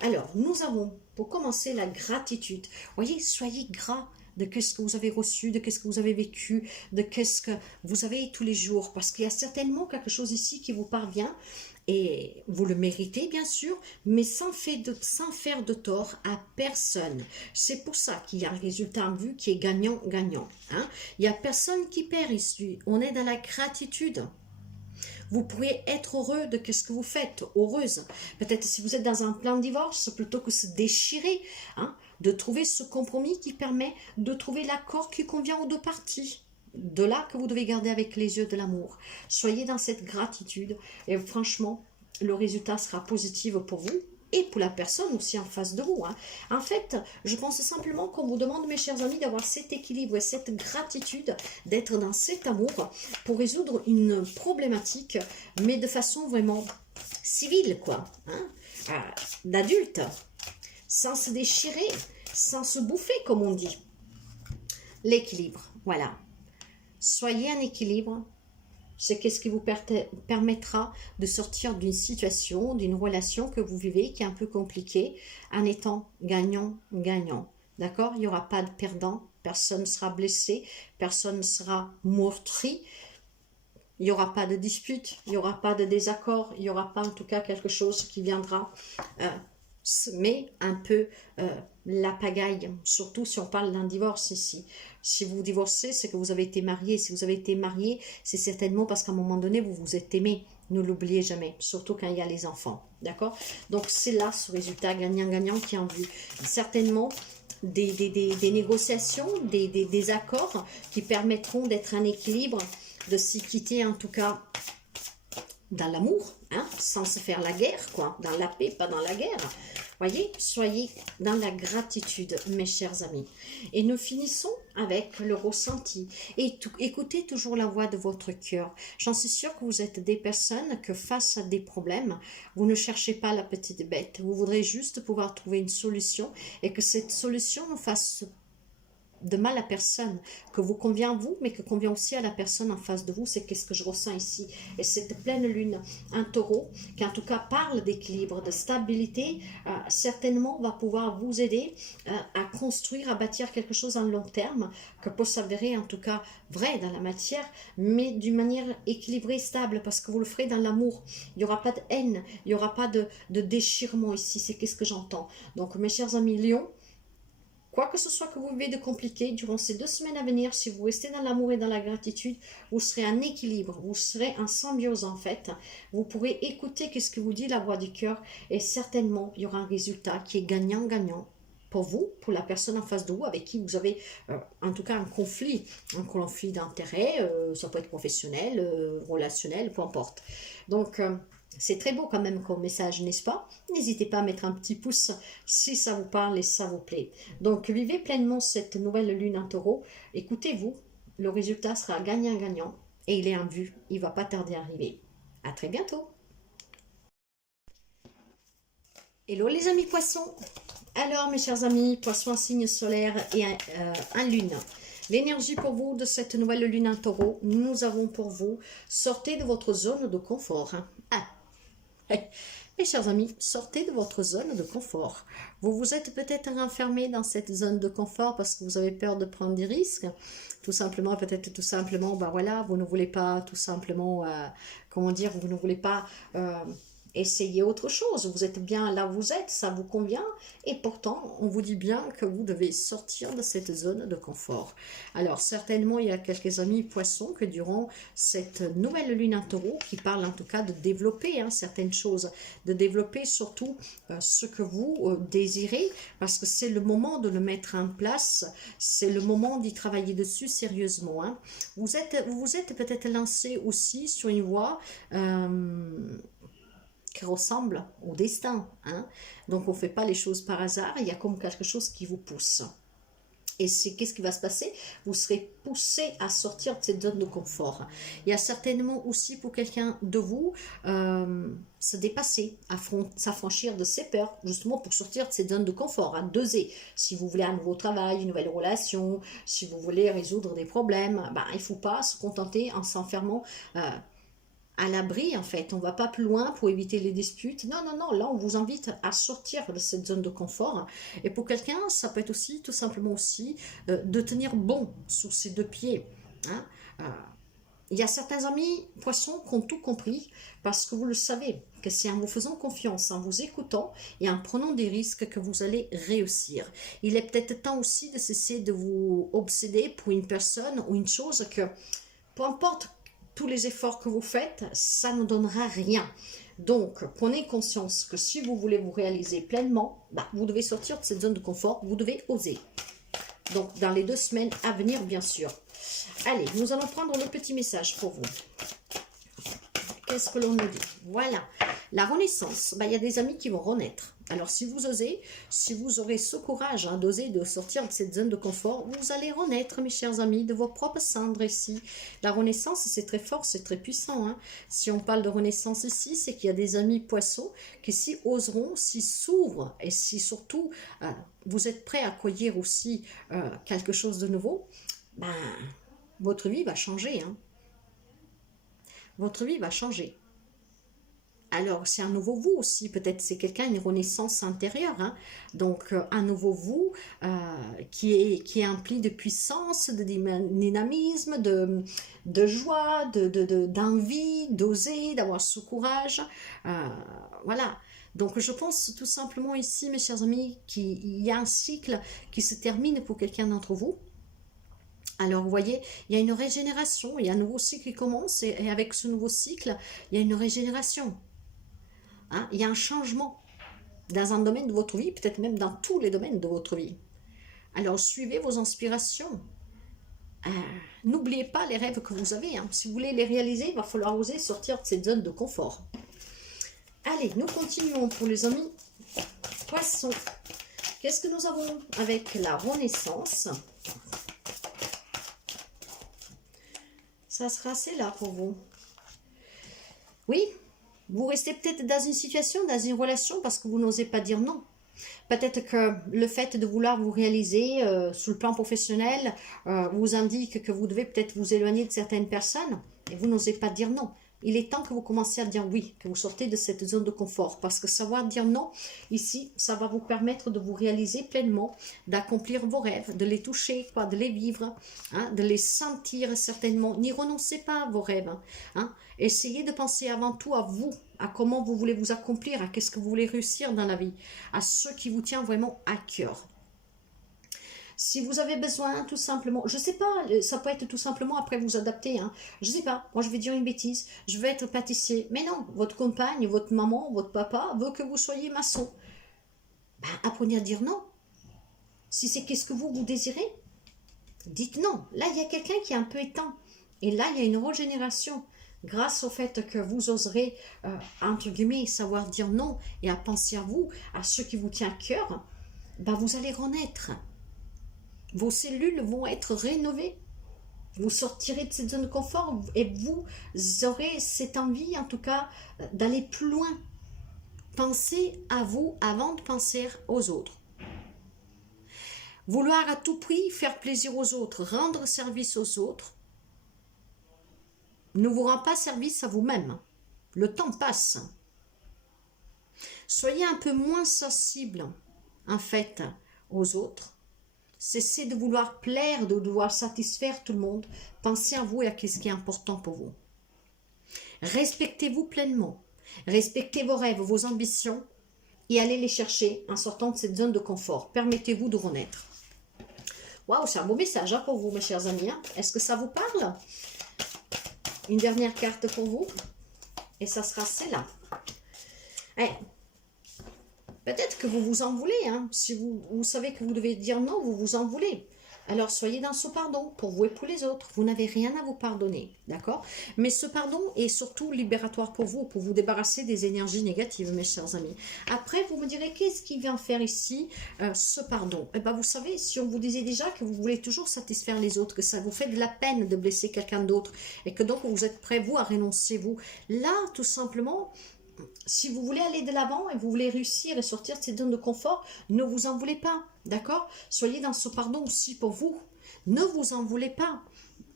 Alors, nous avons pour commencer la gratitude. Voyez, soyez gras de qu'est-ce que vous avez reçu, de qu'est-ce que vous avez vécu, de qu'est-ce que vous avez tous les jours. Parce qu'il y a certainement quelque chose ici qui vous parvient et vous le méritez bien sûr, mais sans faire de tort à personne. C'est pour ça qu'il y a un résultat en vue qui est gagnant-gagnant. Hein? Il n'y a personne qui perd ici. On est dans la gratitude. Vous pourriez être heureux de ce que vous faites, heureuse. Peut-être si vous êtes dans un plan de divorce, plutôt que se déchirer, hein, de trouver ce compromis qui permet de trouver l'accord qui convient aux deux parties. De là que vous devez garder avec les yeux de l'amour. Soyez dans cette gratitude et franchement, le résultat sera positif pour vous et pour la personne aussi en face de vous. Hein. En fait, je pense simplement qu'on vous demande, mes chers amis, d'avoir cet équilibre et cette gratitude, d'être dans cet amour pour résoudre une problématique, mais de façon vraiment civile, quoi. Hein, d'adulte, sans se déchirer, sans se bouffer, comme on dit. L'équilibre, voilà. Soyez en équilibre. C'est qu'est-ce qui vous permettra de sortir d'une situation, d'une relation que vous vivez qui est un peu compliquée, en étant gagnant-gagnant. D'accord? Il n'y aura pas de perdant, personne ne sera blessé, personne ne sera meurtri, il n'y aura pas de dispute, il n'y aura pas de désaccord, il n'y aura pas en tout cas quelque chose qui viendra mais un peu la pagaille, surtout si on parle d'un divorce ici. Si vous divorcez, c'est que vous avez été marié. Si vous avez été marié, c'est certainement parce qu'à un moment donné, vous vous êtes aimé. Ne l'oubliez jamais, surtout quand il y a les enfants. D'accord? Donc, c'est là ce résultat gagnant-gagnant qui est en vue. Certainement, des négociations, des accords qui permettront d'être un équilibre, de s'y quitter en tout cas dans l'amour, hein, sans se faire la guerre, quoi, dans la paix, pas dans la guerre. Voyez, soyez dans la gratitude, mes chers amis. Et nous finissons avec le ressenti. Et écoutez toujours la voix de votre cœur. J'en suis sûre que vous êtes des personnes que face à des problèmes, vous ne cherchez pas la petite bête. Vous voudrez juste pouvoir trouver une solution et que cette solution fasse de mal à personne, que vous convient à vous, mais que convient aussi à la personne en face de vous. C'est qu'est-ce que je ressens ici. Et cette pleine lune, un taureau, qui en tout cas parle d'équilibre, de stabilité, certainement va pouvoir vous aider à construire, à bâtir quelque chose en long terme, que peut s'avérer en tout cas vrai dans la matière, mais d'une manière équilibrée, stable, parce que vous le ferez dans l'amour. Il n'y aura pas de haine, il n'y aura pas de déchirement ici. C'est qu'est-ce que j'entends. Donc mes chers amis Lions, quoi que ce soit que vous vivez de compliqué, durant ces 2 semaines à venir, si vous restez dans l'amour et dans la gratitude, vous serez en équilibre, vous serez en symbiose en fait. Vous pourrez écouter qu'est-ce que vous dit la voix du cœur et certainement, il y aura un résultat qui est gagnant-gagnant pour vous, pour la personne en face de vous avec qui vous avez en tout cas un conflit d'intérêt, ça peut être professionnel, relationnel, peu importe. Donc, c'est très beau quand même comme message, n'est-ce pas? N'hésitez pas à mettre un petit pouce si ça vous parle et ça vous plaît. Donc, vivez pleinement cette nouvelle lune en taureau. Écoutez-vous, le résultat sera gagnant-gagnant et il est en vue. Il ne va pas tarder à arriver. À très bientôt. Hello les amis poissons. Alors mes chers amis, poissons en signe solaire et en lune. L'énergie pour vous de cette nouvelle lune en taureau, nous avons pour vous, sortez de votre zone de confort. Mes chers amis, sortez de votre zone de confort. Vous vous êtes peut-être renfermé dans cette zone de confort parce que vous avez peur de prendre des risques. Tout simplement, peut-être tout simplement, ben voilà, vous ne voulez pas tout simplement, comment dire, vous ne voulez pas essayez autre chose, vous êtes bien là où vous êtes, ça vous convient, et pourtant, on vous dit bien que vous devez sortir de cette zone de confort. Alors, certainement, il y a quelques amis poissons que durant cette nouvelle lune en taureau, qui parle en tout cas de développer certaines choses, de développer surtout ce que vous désirez, parce que c'est le moment de le mettre en place, c'est le moment d'y travailler dessus sérieusement. Vous vous êtes peut-être lancé aussi sur une voie qui ressemble au destin. Donc, on ne fait pas les choses par hasard, il y a comme quelque chose qui vous pousse. Et qu'est-ce qui va se passer? Vous serez poussé à sortir de cette zone de confort. Il y a certainement aussi pour quelqu'un de vous, se dépasser, s'affranchir de ses peurs, justement pour sortir de cette zone de confort, doser. Si vous voulez un nouveau travail, une nouvelle relation, si vous voulez résoudre des problèmes, il ne faut pas se contenter en s'enfermant à l'abri en fait, on ne va pas plus loin pour éviter les disputes. Non, non, non, là on vous invite à sortir de cette zone de confort. Et pour quelqu'un, ça peut être aussi tout simplement aussi de tenir bon sur ses 2 pieds. Il y a certains amis poissons qui ont tout compris parce que vous le savez, que c'est en vous faisant confiance, en vous écoutant et en prenant des risques que vous allez réussir. Il est peut-être temps aussi de cesser de vous obséder pour une personne ou une chose que, peu importe tous les efforts que vous faites, ça ne donnera rien. Donc, prenez conscience que si vous voulez vous réaliser pleinement, vous devez sortir de cette zone de confort, vous devez oser. Donc, dans les 2 semaines à venir, bien sûr. Allez, nous allons prendre le petit message pour vous. Qu'est-ce que l'on nous dit? Voilà, la renaissance, il y a des amis qui vont renaître. Alors, si vous osez, si vous aurez ce courage d'oser de sortir de cette zone de confort, vous allez renaître, mes chers amis, de vos propres cendres ici. La renaissance, c'est très fort, c'est très puissant. Si on parle de renaissance ici, c'est qu'il y a des amis poissons qui s'y oseront, s'y s'ouvrent et si surtout vous êtes prêts à accueillir aussi quelque chose de nouveau, votre vie va changer. Votre vie va changer. Alors, c'est un nouveau vous aussi, peut-être c'est quelqu'un, une renaissance intérieure. Donc, un nouveau vous qui est empli de puissance, de dynamisme, de joie, d'envie, d'oser, d'avoir ce courage. Voilà. Donc, je pense tout simplement ici, mes chers amis, qu'il y a un cycle qui se termine pour quelqu'un d'entre vous. Alors, vous voyez, il y a une régénération, il y a un nouveau cycle qui commence et avec ce nouveau cycle, il y a une régénération. Il y a un changement dans un domaine de votre vie, peut-être même dans tous les domaines de votre vie. Alors, suivez vos inspirations. n'oubliez pas les rêves que vous avez. Hein. Si vous voulez les réaliser, il va falloir oser sortir de cette zone de confort. Allez, nous continuons pour les amis poissons. Qu'est-ce que nous avons avec la Renaissance? Ça sera assez là pour vous. Oui, vous restez peut-être dans une situation, dans une relation parce que vous n'osez pas dire non. Peut-être que le fait de vouloir vous réaliser sur le plan professionnel vous indique que vous devez peut-être vous éloigner de certaines personnes et vous n'osez pas dire non. Il est temps que vous commenciez à dire oui, que vous sortez de cette zone de confort parce que savoir dire non, ici, ça va vous permettre de vous réaliser pleinement, d'accomplir vos rêves, de les toucher, quoi, de les vivre, hein, de les sentir certainement. N'y renoncez pas à vos rêves. Hein. Essayez de penser avant tout à vous, à comment vous voulez vous accomplir, à qu'est-ce que vous voulez réussir dans la vie, à ce qui vous tient vraiment à cœur. Si vous avez besoin, tout simplement, je sais pas, ça peut être tout simplement après vous adapter, hein. Je sais pas, moi je vais dire une bêtise, je vais être pâtissier. Mais non, votre compagne, votre maman, votre papa veut que vous soyez maçon. Ben, apprenez à dire non. Si c'est qu'est-ce que vous désirez, dites non. Là, il y a quelqu'un qui est un peu éteint. Et là, il y a une régénération. Grâce au fait que vous oserez, entre guillemets, savoir dire non et à penser à vous, à ce qui vous tient à cœur, ben, vous allez renaître. Vos cellules vont être rénovées. Vous sortirez de cette zone de confort et vous aurez cette envie, en tout cas, d'aller plus loin. Pensez à vous avant de penser aux autres. Vouloir à tout prix faire plaisir aux autres, rendre service aux autres, ne vous rend pas service à vous-même. Le temps passe. Soyez un peu moins sensible, en fait, aux autres. Cessez de vouloir plaire, de vouloir satisfaire tout le monde. Pensez à vous et à ce qui est important pour vous. Respectez-vous pleinement. Respectez vos rêves, vos ambitions et allez les chercher en sortant de cette zone de confort. Permettez-vous de renaître. Waouh, c'est un beau message hein, pour vous, mes chers amis. Hein. Est-ce que ça vous parle? Une dernière carte pour vous. Et ça sera celle-là. Hey. Peut-être que vous vous en voulez, hein. Si vous savez que vous devez dire non, vous vous en voulez. Alors soyez dans ce pardon pour vous et pour les autres. Vous n'avez rien à vous pardonner, d'accord? Mais ce pardon est surtout libératoire pour vous débarrasser des énergies négatives, mes chers amis. Après, vous me direz, qu'est-ce qui vient faire ici ce pardon? Eh bien, vous savez, si on vous disait déjà que vous voulez toujours satisfaire les autres, que ça vous fait de la peine de blesser quelqu'un d'autre, et que donc vous êtes prêt, vous, à renoncer, vous. Là, tout simplement... Si vous voulez aller de l'avant et vous voulez réussir et sortir de cette zone de confort, ne vous en voulez pas, d'accord? Soyez dans ce pardon aussi pour vous. Ne vous en voulez pas.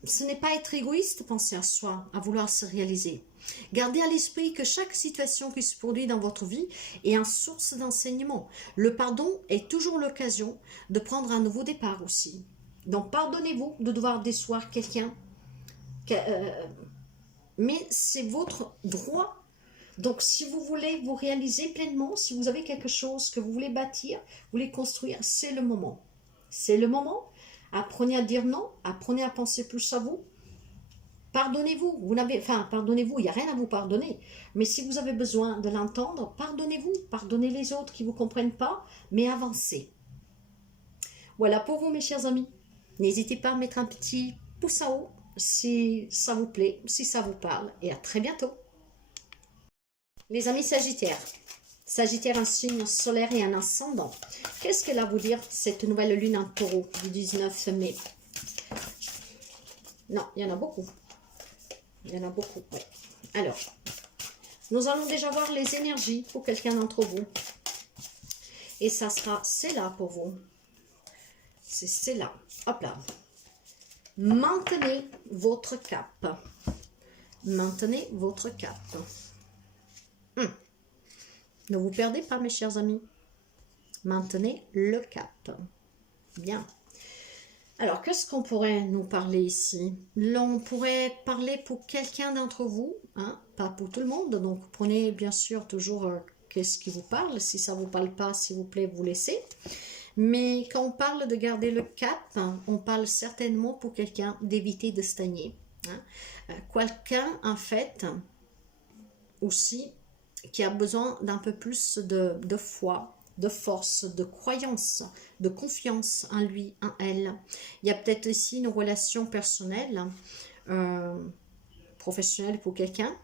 Ce n'est pas être égoïste, penser à soi, à vouloir se réaliser. Gardez à l'esprit que chaque situation qui se produit dans votre vie est une source d'enseignement. Le pardon est toujours l'occasion de prendre un nouveau départ aussi. Donc pardonnez-vous de devoir décevoir quelqu'un, mais c'est votre droit. Donc, si vous voulez vous réaliser pleinement, si vous avez quelque chose que vous voulez bâtir, vous voulez construire, c'est le moment. C'est le moment. Apprenez à dire non, apprenez à penser plus à vous. Pardonnez-vous. Pardonnez-vous, il n'y a rien à vous pardonner. Mais si vous avez besoin de l'entendre, pardonnez-vous. Pardonnez les autres qui ne vous comprennent pas, mais avancez. Voilà pour vous, mes chers amis. N'hésitez pas à mettre un petit pouce en haut si ça vous plaît, si ça vous parle. Et à très bientôt. Les amis Sagittaires, Sagittaire, un signe solaire et un ascendant. Qu'est-ce qu'elle a à vous dire, cette nouvelle lune en taureau du 19 mai? Non, il y en a beaucoup. Il y en a beaucoup, oui. Alors, nous allons déjà voir les énergies pour quelqu'un d'entre vous. Et ça sera celle-là pour vous. C'est celle-là. Hop là. Maintenez votre cap. Maintenez votre cap. Ne vous perdez pas, mes chers amis. Maintenez le cap. Bien. Alors, qu'est-ce qu'on pourrait nous parler ici? On pourrait parler pour quelqu'un d'entre vous, hein, pas pour tout le monde. Donc, prenez bien sûr toujours qu'est-ce qui vous parle. Si ça ne vous parle pas, s'il vous plaît, vous laissez. Mais quand on parle de garder le cap, hein, on parle certainement pour quelqu'un d'éviter de stagner. Hein. Quelqu'un, en fait, aussi... qui a besoin d'un peu plus de foi, de force, de croyance, de confiance en lui, en elle. Il y a peut-être ici une relation personnelle, professionnelle pour quelqu'un,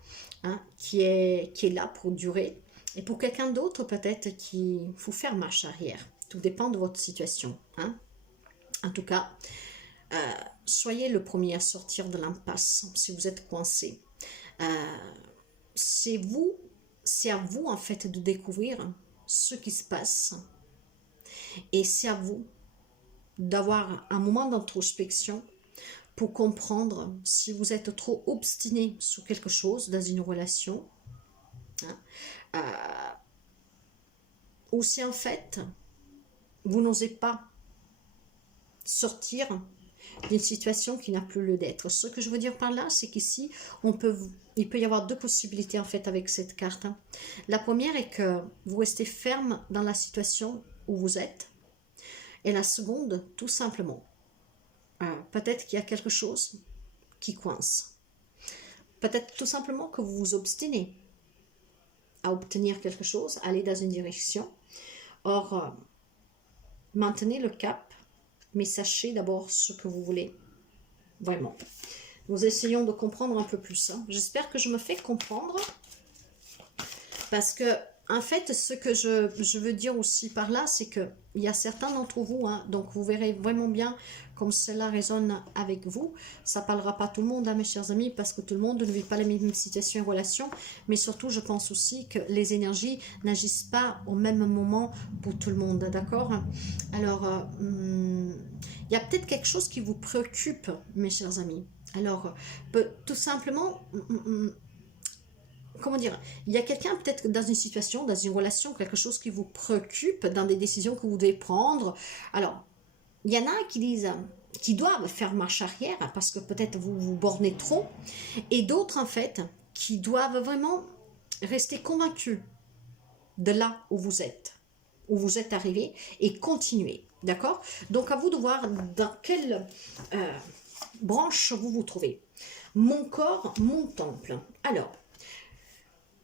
hein, qui est là pour durer. Et pour quelqu'un d'autre, peut-être qu'il faut faire marche arrière. Tout dépend de votre situation. Hein. En tout cas, soyez le premier à sortir de l'impasse si vous êtes coincé. C'est à vous en fait de découvrir ce qui se passe. Et c'est à vous d'avoir un moment d'introspection pour comprendre si vous êtes trop obstiné sur quelque chose dans une relation, hein, ou si en fait vous n'osez pas sortir d'une situation qui n'a plus lieu d'être. Ce que je veux dire par là, c'est qu'ici, il peut y avoir deux possibilités en fait avec cette carte. La première est que vous restez ferme dans la situation où vous êtes. Et la seconde, tout simplement, peut-être qu'il y a quelque chose qui coince. Peut-être tout simplement que vous vous obstinez à obtenir quelque chose, aller dans une direction. Or, maintenez le cap, mais sachez d'abord ce que vous voulez. Vraiment. Nous essayons de comprendre un peu plus. Hein. J'espère que je me fais comprendre. Parce que, en fait, ce que je veux dire aussi par là, c'est qu'il y a certains d'entre vous, hein, donc vous verrez vraiment bien comme cela résonne avec vous. Ça ne parlera pas tout le monde, hein, mes chers amis, parce que tout le monde ne vit pas les mêmes situations et relations. Mais surtout, je pense aussi que les énergies n'agissent pas au même moment pour tout le monde, d'accord? Alors, il y a peut-être quelque chose qui vous préoccupe, mes chers amis. Alors, tout simplement... comment dire, il y a quelqu'un peut-être dans une situation, dans une relation, quelque chose qui vous préoccupe, dans des décisions que vous devez prendre. Alors, il y en a qui disent, qui doivent faire marche arrière parce que peut-être vous vous bornez trop, et d'autres en fait qui doivent vraiment rester convaincus de là où vous êtes arrivé et continuer, d'accord? Donc à vous de voir dans quelle branche vous vous trouvez. Mon corps, mon temple. Alors,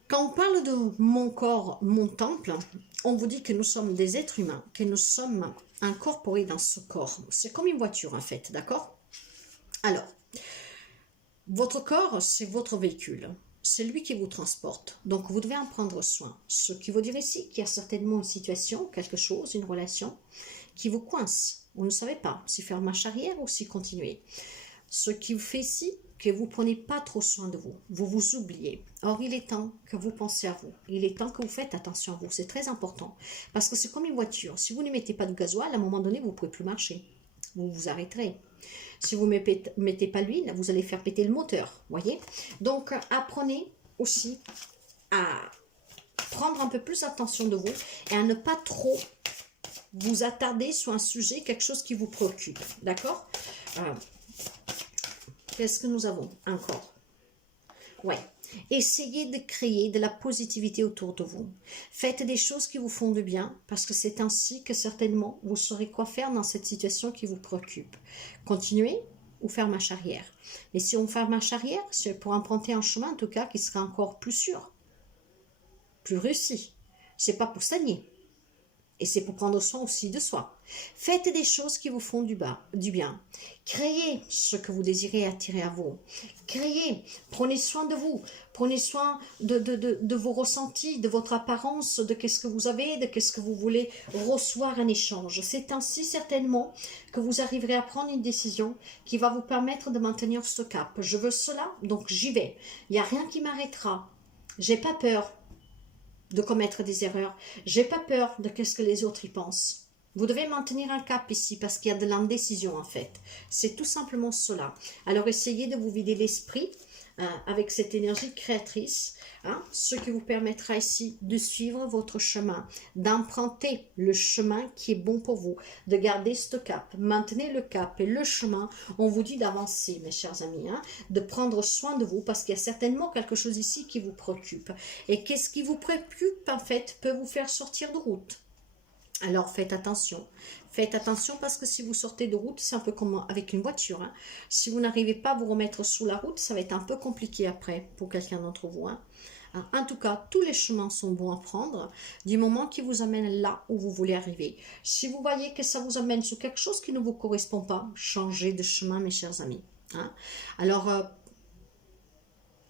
quand on parle de mon corps, mon temple, on vous dit que nous sommes des êtres humains, que nous sommes incorporés dans ce corps. C'est comme une voiture en fait, d'accord? Alors, votre corps, c'est votre véhicule. C'est lui qui vous transporte. Donc, vous devez en prendre soin. Ce qui veut dire ici qu'il y a certainement une situation, quelque chose, une relation qui vous coince. Vous ne savez pas si faire marche arrière ou si continuer. Ce qui vous fait ici, que vous ne prenez pas trop soin de vous. Vous vous oubliez. Or, il est temps que vous pensiez à vous. Il est temps que vous faites attention à vous. C'est très important. Parce que c'est comme une voiture. Si vous ne mettez pas de gasoil, à un moment donné, vous ne pouvez plus marcher. Vous vous arrêterez. Si vous ne mettez pas l'huile, vous allez faire péter le moteur. Voyez? Donc, apprenez aussi à prendre un peu plus attention de vous et à ne pas trop vous attarder sur un sujet, quelque chose qui vous préoccupe. D'accord? Qu'est-ce que nous avons encore? Ouais. Essayez de créer de la positivité autour de vous. Faites des choses qui vous font du bien, parce que c'est ainsi que certainement vous saurez quoi faire dans cette situation qui vous préoccupe. Continuez ou faire marche arrière. Mais si on fait marche arrière, c'est pour emprunter un chemin en tout cas qui sera encore plus sûr, plus réussi. C'est pas pour stagner. Et c'est pour prendre soin aussi de soi. Faites des choses qui vous font du bien. Créez ce que vous désirez attirer à vous. Créez, prenez soin de vous. Prenez soin de vos ressentis, de votre apparence, de qu'est-ce que vous avez, de qu'est-ce que vous voulez recevoir en échange. C'est ainsi certainement que vous arriverez à prendre une décision qui va vous permettre de maintenir ce cap. Je veux cela, donc j'y vais. Il n'y a rien qui m'arrêtera. J'ai pas peur de commettre des erreurs. J'ai pas peur de qu'est-ce que les autres y pensent. Vous devez maintenir un cap ici parce qu'il y a de l'indécision en fait. C'est tout simplement cela. Alors essayez de vous vider l'esprit avec cette énergie créatrice, ce qui vous permettra ici de suivre votre chemin, d'emprunter le chemin qui est bon pour vous, de garder ce cap. Maintenez le cap et le chemin, on vous dit d'avancer mes chers amis, de prendre soin de vous parce qu'il y a certainement quelque chose ici qui vous préoccupe. Et qu'est-ce qui vous préoccupe en fait peut vous faire sortir de route. Alors faites attention parce que si vous sortez de route, c'est un peu comme avec une voiture. Si vous n'arrivez pas à vous remettre sous la route, ça va être un peu compliqué après pour quelqu'un d'entre vous. Hein. En tout cas, tous les chemins sont bons à prendre du moment qui vous amène là où vous voulez arriver. Si vous voyez que ça vous amène sur quelque chose qui ne vous correspond pas, changez de chemin, mes chers amis. Hein. Alors,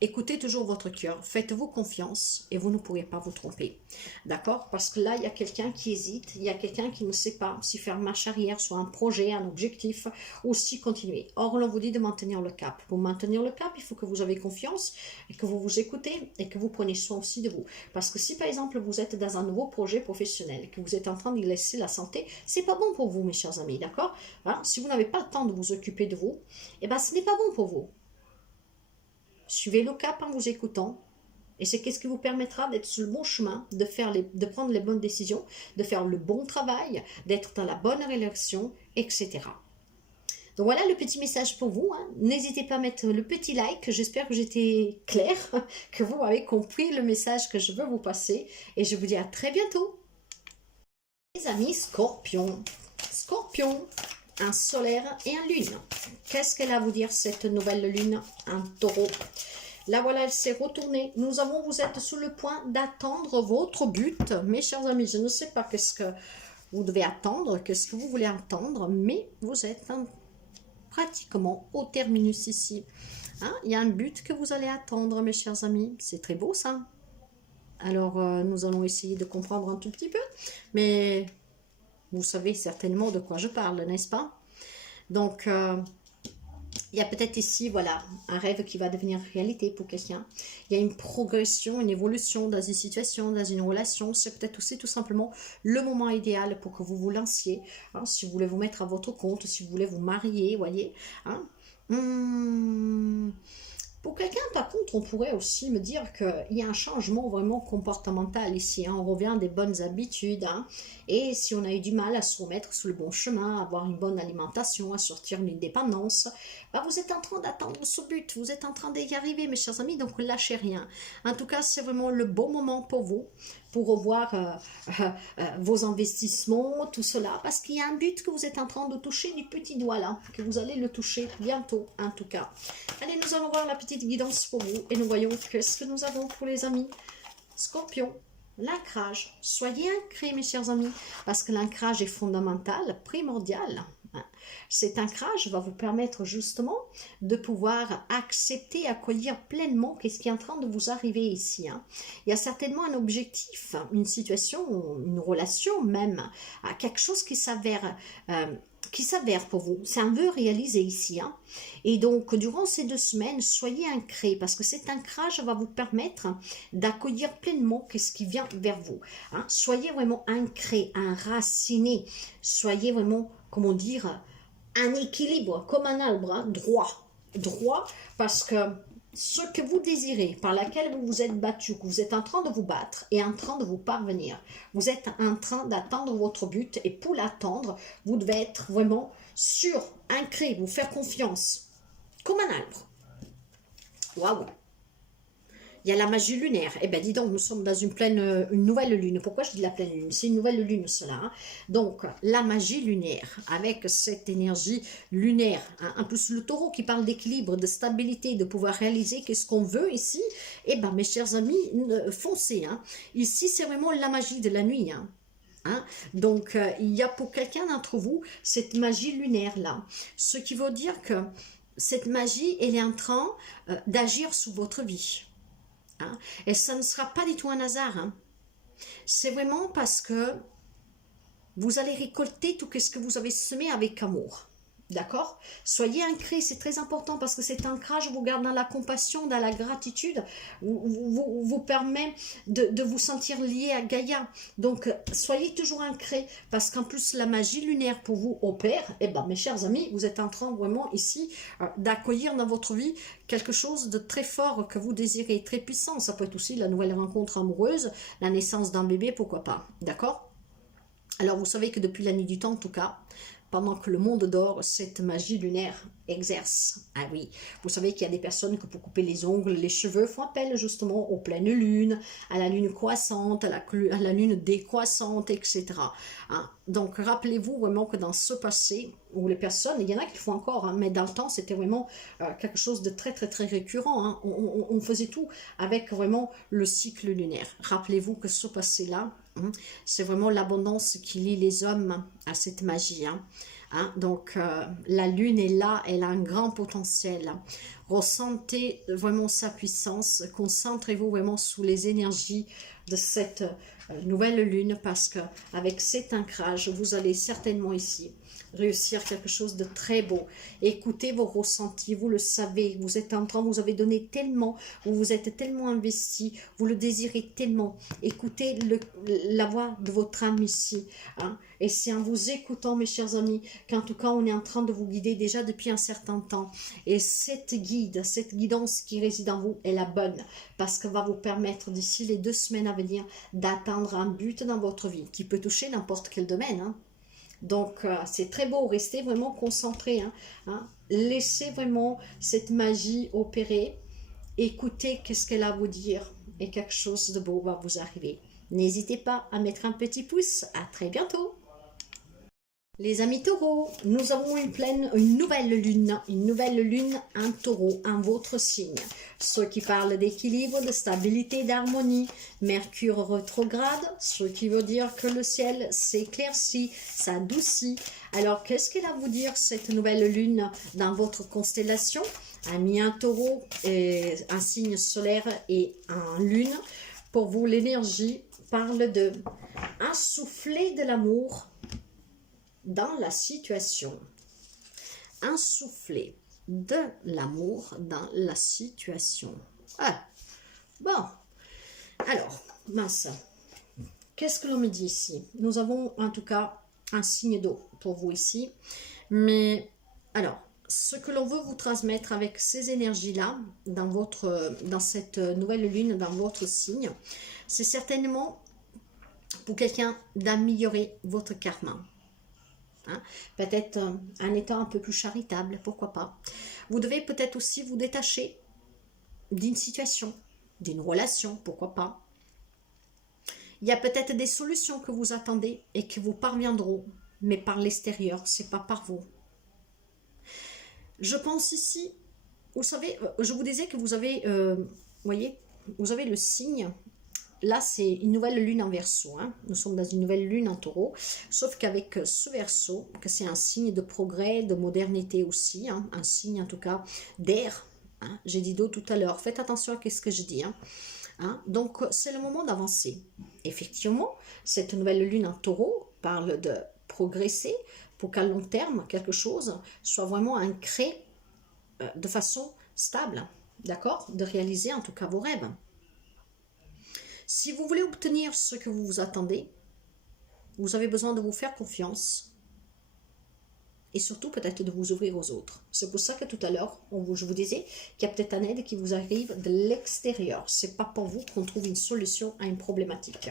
écoutez toujours votre cœur, faites-vous confiance et vous ne pourrez pas vous tromper. D'accord? Parce que là, il y a quelqu'un qui hésite, il y a quelqu'un qui ne sait pas si faire marche arrière sur un projet, un objectif ou si continuer. Or, l'on vous dit de maintenir le cap. Pour maintenir le cap, il faut que vous ayez confiance et que vous vous écoutez et que vous preniez soin aussi de vous. Parce que si par exemple vous êtes dans un nouveau projet professionnel, que vous êtes en train d'y laisser la santé, c'est pas bon pour vous, mes chers amis. D'accord? Hein? Si vous n'avez pas le temps de vous occuper de vous, eh ben, ce n'est pas bon pour vous. Suivez le cap en vous écoutant. Et c'est ce qui vous permettra d'être sur le bon chemin, de prendre les bonnes décisions, de faire le bon travail, d'être dans la bonne relation, etc. Donc voilà le petit message pour vous. Hein. N'hésitez pas à mettre le petit like. J'espère que j'étais claire, que vous avez compris le message que je veux vous passer. Et je vous dis à très bientôt. Les amis Scorpion. Scorpion, un solaire et un lune. Qu'est-ce qu'elle a à vous dire cette nouvelle lune? Un taureau. Là voilà, elle s'est retournée. Vous êtes sur le point d'attendre votre but. Mes chers amis, je ne sais pas qu'est-ce que vous devez attendre, qu'est-ce que vous voulez attendre, mais vous êtes pratiquement au terminus ici. Hein, il y a un but que vous allez attendre, mes chers amis. C'est très beau ça. Alors, nous allons essayer de comprendre un tout petit peu, mais vous savez certainement de quoi je parle, n'est-ce pas? Donc, il y a peut-être ici, voilà, un rêve qui va devenir réalité pour quelqu'un. Il y a une progression, une évolution dans une situation, dans une relation. C'est peut-être aussi tout simplement le moment idéal pour que vous vous lanciez. Hein, si vous voulez vous mettre à votre compte, si vous voulez vous marier, voyez. Hein. Pour quelqu'un, par contre, on pourrait aussi me dire qu'il y a un changement vraiment comportemental ici. Hein. On revient des bonnes habitudes. Hein. Et si on a eu du mal à se remettre sur le bon chemin, à avoir une bonne alimentation, à sortir d'une dépendance, bah vous êtes en train d'attendre ce but. Vous êtes en train d'y arriver, mes chers amis. Donc, lâchez rien. En tout cas, c'est vraiment le bon moment pour vous, pour revoir vos investissements, tout cela. Parce qu'il y a un but que vous êtes en train de toucher du petit doigt là. Que vous allez le toucher bientôt, en tout cas. Allez, nous allons voir la petite guidance pour vous. Et nous voyons qu'est-ce que nous avons pour les amis. Scorpion, l'ancrage. Soyez ancrés, mes chers amis. Parce que l'ancrage est fondamental, primordial. Cet ancrage va vous permettre justement de pouvoir accepter, accueillir pleinement ce qui est en train de vous arriver ici. Hein. Il y a certainement un objectif, une situation, une relation même, quelque chose qui s'avère pour vous. C'est un vœu réalisé ici. Hein. Et donc, durant ces 2 semaines, soyez ancrés parce que cet ancrage va vous permettre d'accueillir pleinement ce qui vient vers vous. Hein. Soyez vraiment ancrés, enracinés. Soyez vraiment, comment dire, un équilibre, comme un arbre, hein, droit. Droit parce que ce que vous désirez, par laquelle vous vous êtes battu, que vous êtes en train de vous battre et en train de vous parvenir, vous êtes en train d'atteindre votre but et pour l'atteindre, vous devez être vraiment sûr, ancré, vous faire confiance, comme un arbre. Waouh! Il y a la magie lunaire. Eh bien, dis donc, nous sommes dans une nouvelle lune. Pourquoi je dis la pleine lune? C'est une nouvelle lune, cela. Hein. Donc, la magie lunaire, avec cette énergie lunaire. Hein. En plus, le taureau qui parle d'équilibre, de stabilité, de pouvoir réaliser qu'est-ce qu'on veut ici. Eh bien, mes chers amis, foncez. Hein. Ici, c'est vraiment la magie de la nuit. Hein. Hein? Donc, il y a pour quelqu'un d'entre vous cette magie lunaire-là. Ce qui veut dire que cette magie, elle est en train d'agir sur votre vie. Hein? Et ça ne sera pas du tout un hasard. Hein? C'est vraiment parce que vous allez récolter tout ce que vous avez semé avec amour. D'accord? Soyez ancrés, c'est très important parce que cet ancrage vous garde dans la compassion, dans la gratitude, vous permet de vous sentir lié à Gaïa. Donc, soyez toujours ancrés parce qu'en plus, la magie lunaire pour vous opère. Eh bien, mes chers amis, vous êtes en train vraiment ici d'accueillir dans votre vie quelque chose de très fort que vous désirez, très puissant. Ça peut être aussi la nouvelle rencontre amoureuse, la naissance d'un bébé, pourquoi pas. D'accord? Alors, vous savez que depuis la nuit du temps, en tout cas, pendant que le monde dort, cette magie lunaire exerce. Ah oui, vous savez qu'il y a des personnes que pour couper les ongles, les cheveux font appel justement aux pleines lunes, à la lune croissante, à la lune décroissante, etc. Hein? Donc rappelez-vous vraiment que dans ce passé, où les personnes, il y en a qui le font encore, hein, mais dans le temps c'était vraiment quelque chose de très très très récurrent. Hein. On faisait tout avec vraiment le cycle lunaire. Rappelez-vous que ce passé-là, hein, c'est vraiment l'abondance qui lie les hommes à cette magie. Hein. Hein, donc la lune est là, elle a un grand potentiel. Ressentez vraiment sa puissance, concentrez-vous vraiment sous les énergies de cette nouvelle lune, parce que avec cet ancrage, vous allez certainement ici réussir quelque chose de très beau. Écoutez vos ressentis, vous le savez, vous êtes en train, vous avez donné tellement, vous vous êtes tellement investi, vous le désirez tellement. Écoutez la voix de votre âme ici. Hein. Et c'est en vous écoutant, mes chers amis, qu'en tout cas, on est en train de vous guider déjà depuis un certain temps. Et cette guidance qui réside en vous est la bonne, parce qu'elle va vous permettre d'ici les 2 semaines à venir d'atteindre un but dans votre vie, qui peut toucher n'importe quel domaine. Hein. Donc, c'est très beau, restez vraiment concentré. Hein. Laissez vraiment cette magie opérer. Écoutez qu'est-ce qu'elle a à vous dire et quelque chose de beau va vous arriver. N'hésitez pas à mettre un petit pouce. À très bientôt. Les amis taureaux, nous avons une nouvelle lune en taureau, en votre signe. Ce qui parle d'équilibre, de stabilité, d'harmonie. Mercure rétrograde, ce qui veut dire que le ciel s'éclaircit, s'adoucit. Alors, qu'est-ce qu'elle a à vous dire, cette nouvelle lune dans votre constellation? Ami un taureau, un signe solaire et un lune. Pour vous, l'énergie parle de un soufflet de l'amour dans la situation. Un soufflet de l'amour dans la situation. Ah, bon. Alors, mince. Qu'est-ce que l'on me dit ici? Nous avons en tout cas un signe d'eau pour vous ici. Mais, alors, ce que l'on veut vous transmettre avec ces énergies-là, dans cette nouvelle lune, dans votre signe, c'est certainement pour quelqu'un d'améliorer votre karma. Hein, peut-être en étant un peu plus charitable, pourquoi pas. Vous devez peut-être aussi vous détacher d'une situation, d'une relation, pourquoi pas. Il y a peut-être des solutions que vous attendez et que vous parviendront, mais par l'extérieur, c'est pas par vous. Je pense ici, vous savez, je vous disais que vous avez, voyez, vous avez le signe. Là, c'est une nouvelle lune en Verseau. Hein. Nous sommes dans une nouvelle lune en Taureau. Sauf qu'avec ce Verseau, que c'est un signe de progrès, de modernité aussi, hein, un signe en tout cas d'air. Hein. J'ai dit d'eau tout à l'heure. Faites attention à ce que je dis. Hein. Donc, c'est le moment d'avancer. Effectivement, cette nouvelle lune en Taureau parle de progresser pour qu'à long terme, quelque chose soit vraiment ancré de façon stable. D'accord? De réaliser en tout cas vos rêves. Si vous voulez obtenir ce que vous vous attendez, vous avez besoin de vous faire confiance et surtout peut-être de vous ouvrir aux autres. C'est pour ça que tout à l'heure, je vous disais qu'il y a peut-être un aide qui vous arrive de l'extérieur. C'est pas pour vous qu'on trouve une solution à une problématique.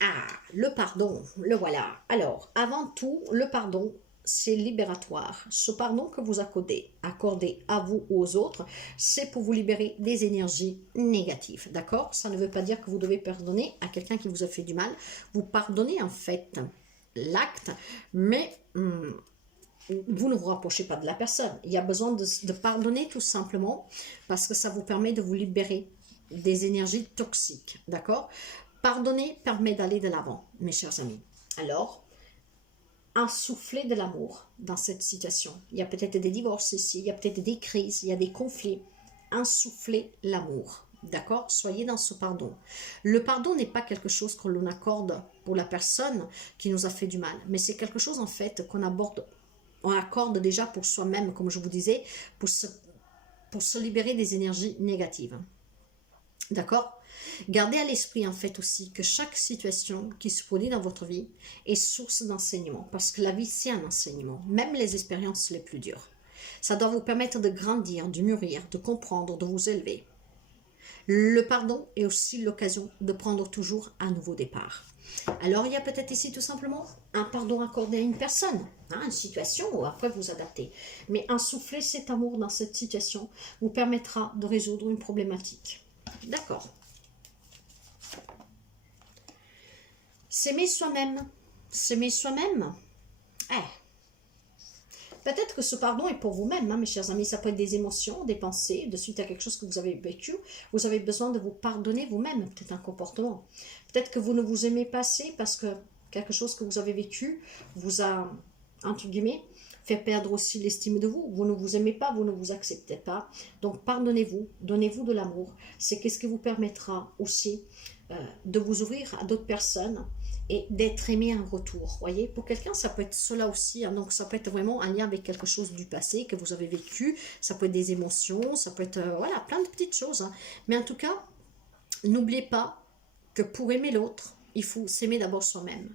Ah, le pardon, le voilà. Alors, avant tout, le pardon, c'est libératoire. Ce pardon que vous accordez à vous ou aux autres, c'est pour vous libérer des énergies négatives, d'accord? Ça ne veut pas dire que vous devez pardonner à quelqu'un qui vous a fait du mal. Vous pardonnez en fait l'acte, mais vous ne vous rapprochez pas de la personne. Il y a besoin de pardonner tout simplement parce que ça vous permet de vous libérer des énergies toxiques, d'accord? Pardonner permet d'aller de l'avant, mes chers amis. Alors, un soufflet de l'amour dans cette situation. Il y a peut-être des divorces ici, il y a peut-être des crises, il y a des conflits. Un soufflet l'amour. D'accord? Soyez dans ce pardon. Le pardon n'est pas quelque chose que l'on accorde pour la personne qui nous a fait du mal, mais c'est quelque chose en fait qu'on accorde déjà pour soi-même, comme je vous disais, pour se libérer des énergies négatives. D'accord? Gardez à l'esprit en fait aussi que chaque situation qui se produit dans votre vie est source d'enseignement. Parce que la vie c'est un enseignement, même les expériences les plus dures. Ça doit vous permettre de grandir, de mûrir, de comprendre, de vous élever. Le pardon est aussi l'occasion de prendre toujours un nouveau départ. Alors, il y a peut-être ici tout simplement un pardon accordé à une personne, hein, une situation où après vous adaptez. Mais insouffler cet amour dans cette situation vous permettra de résoudre une problématique. D'accord. S'aimer soi-même. S'aimer soi-même. Peut-être que ce pardon est pour vous-même, hein, mes chers amis. Ça peut être des émotions, des pensées, de suite à quelque chose que vous avez vécu. Vous avez besoin de vous pardonner vous-même, peut-être un comportement. Peut-être que vous ne vous aimez pas assez parce que quelque chose que vous avez vécu vous a, entre guillemets, fait perdre aussi l'estime de vous. Vous ne vous aimez pas, vous ne vous acceptez pas. Donc, pardonnez-vous, donnez-vous de l'amour. C'est ce qui vous permettra aussi de vous ouvrir à d'autres personnes et d'être aimé en retour. Voyez, pour quelqu'un, ça peut être cela aussi. Hein, donc, ça peut être vraiment un lien avec quelque chose du passé que vous avez vécu. Ça peut être des émotions, ça peut être, voilà, plein de petites choses. Hein. Mais en tout cas, n'oubliez pas que pour aimer l'autre, il faut s'aimer d'abord soi-même.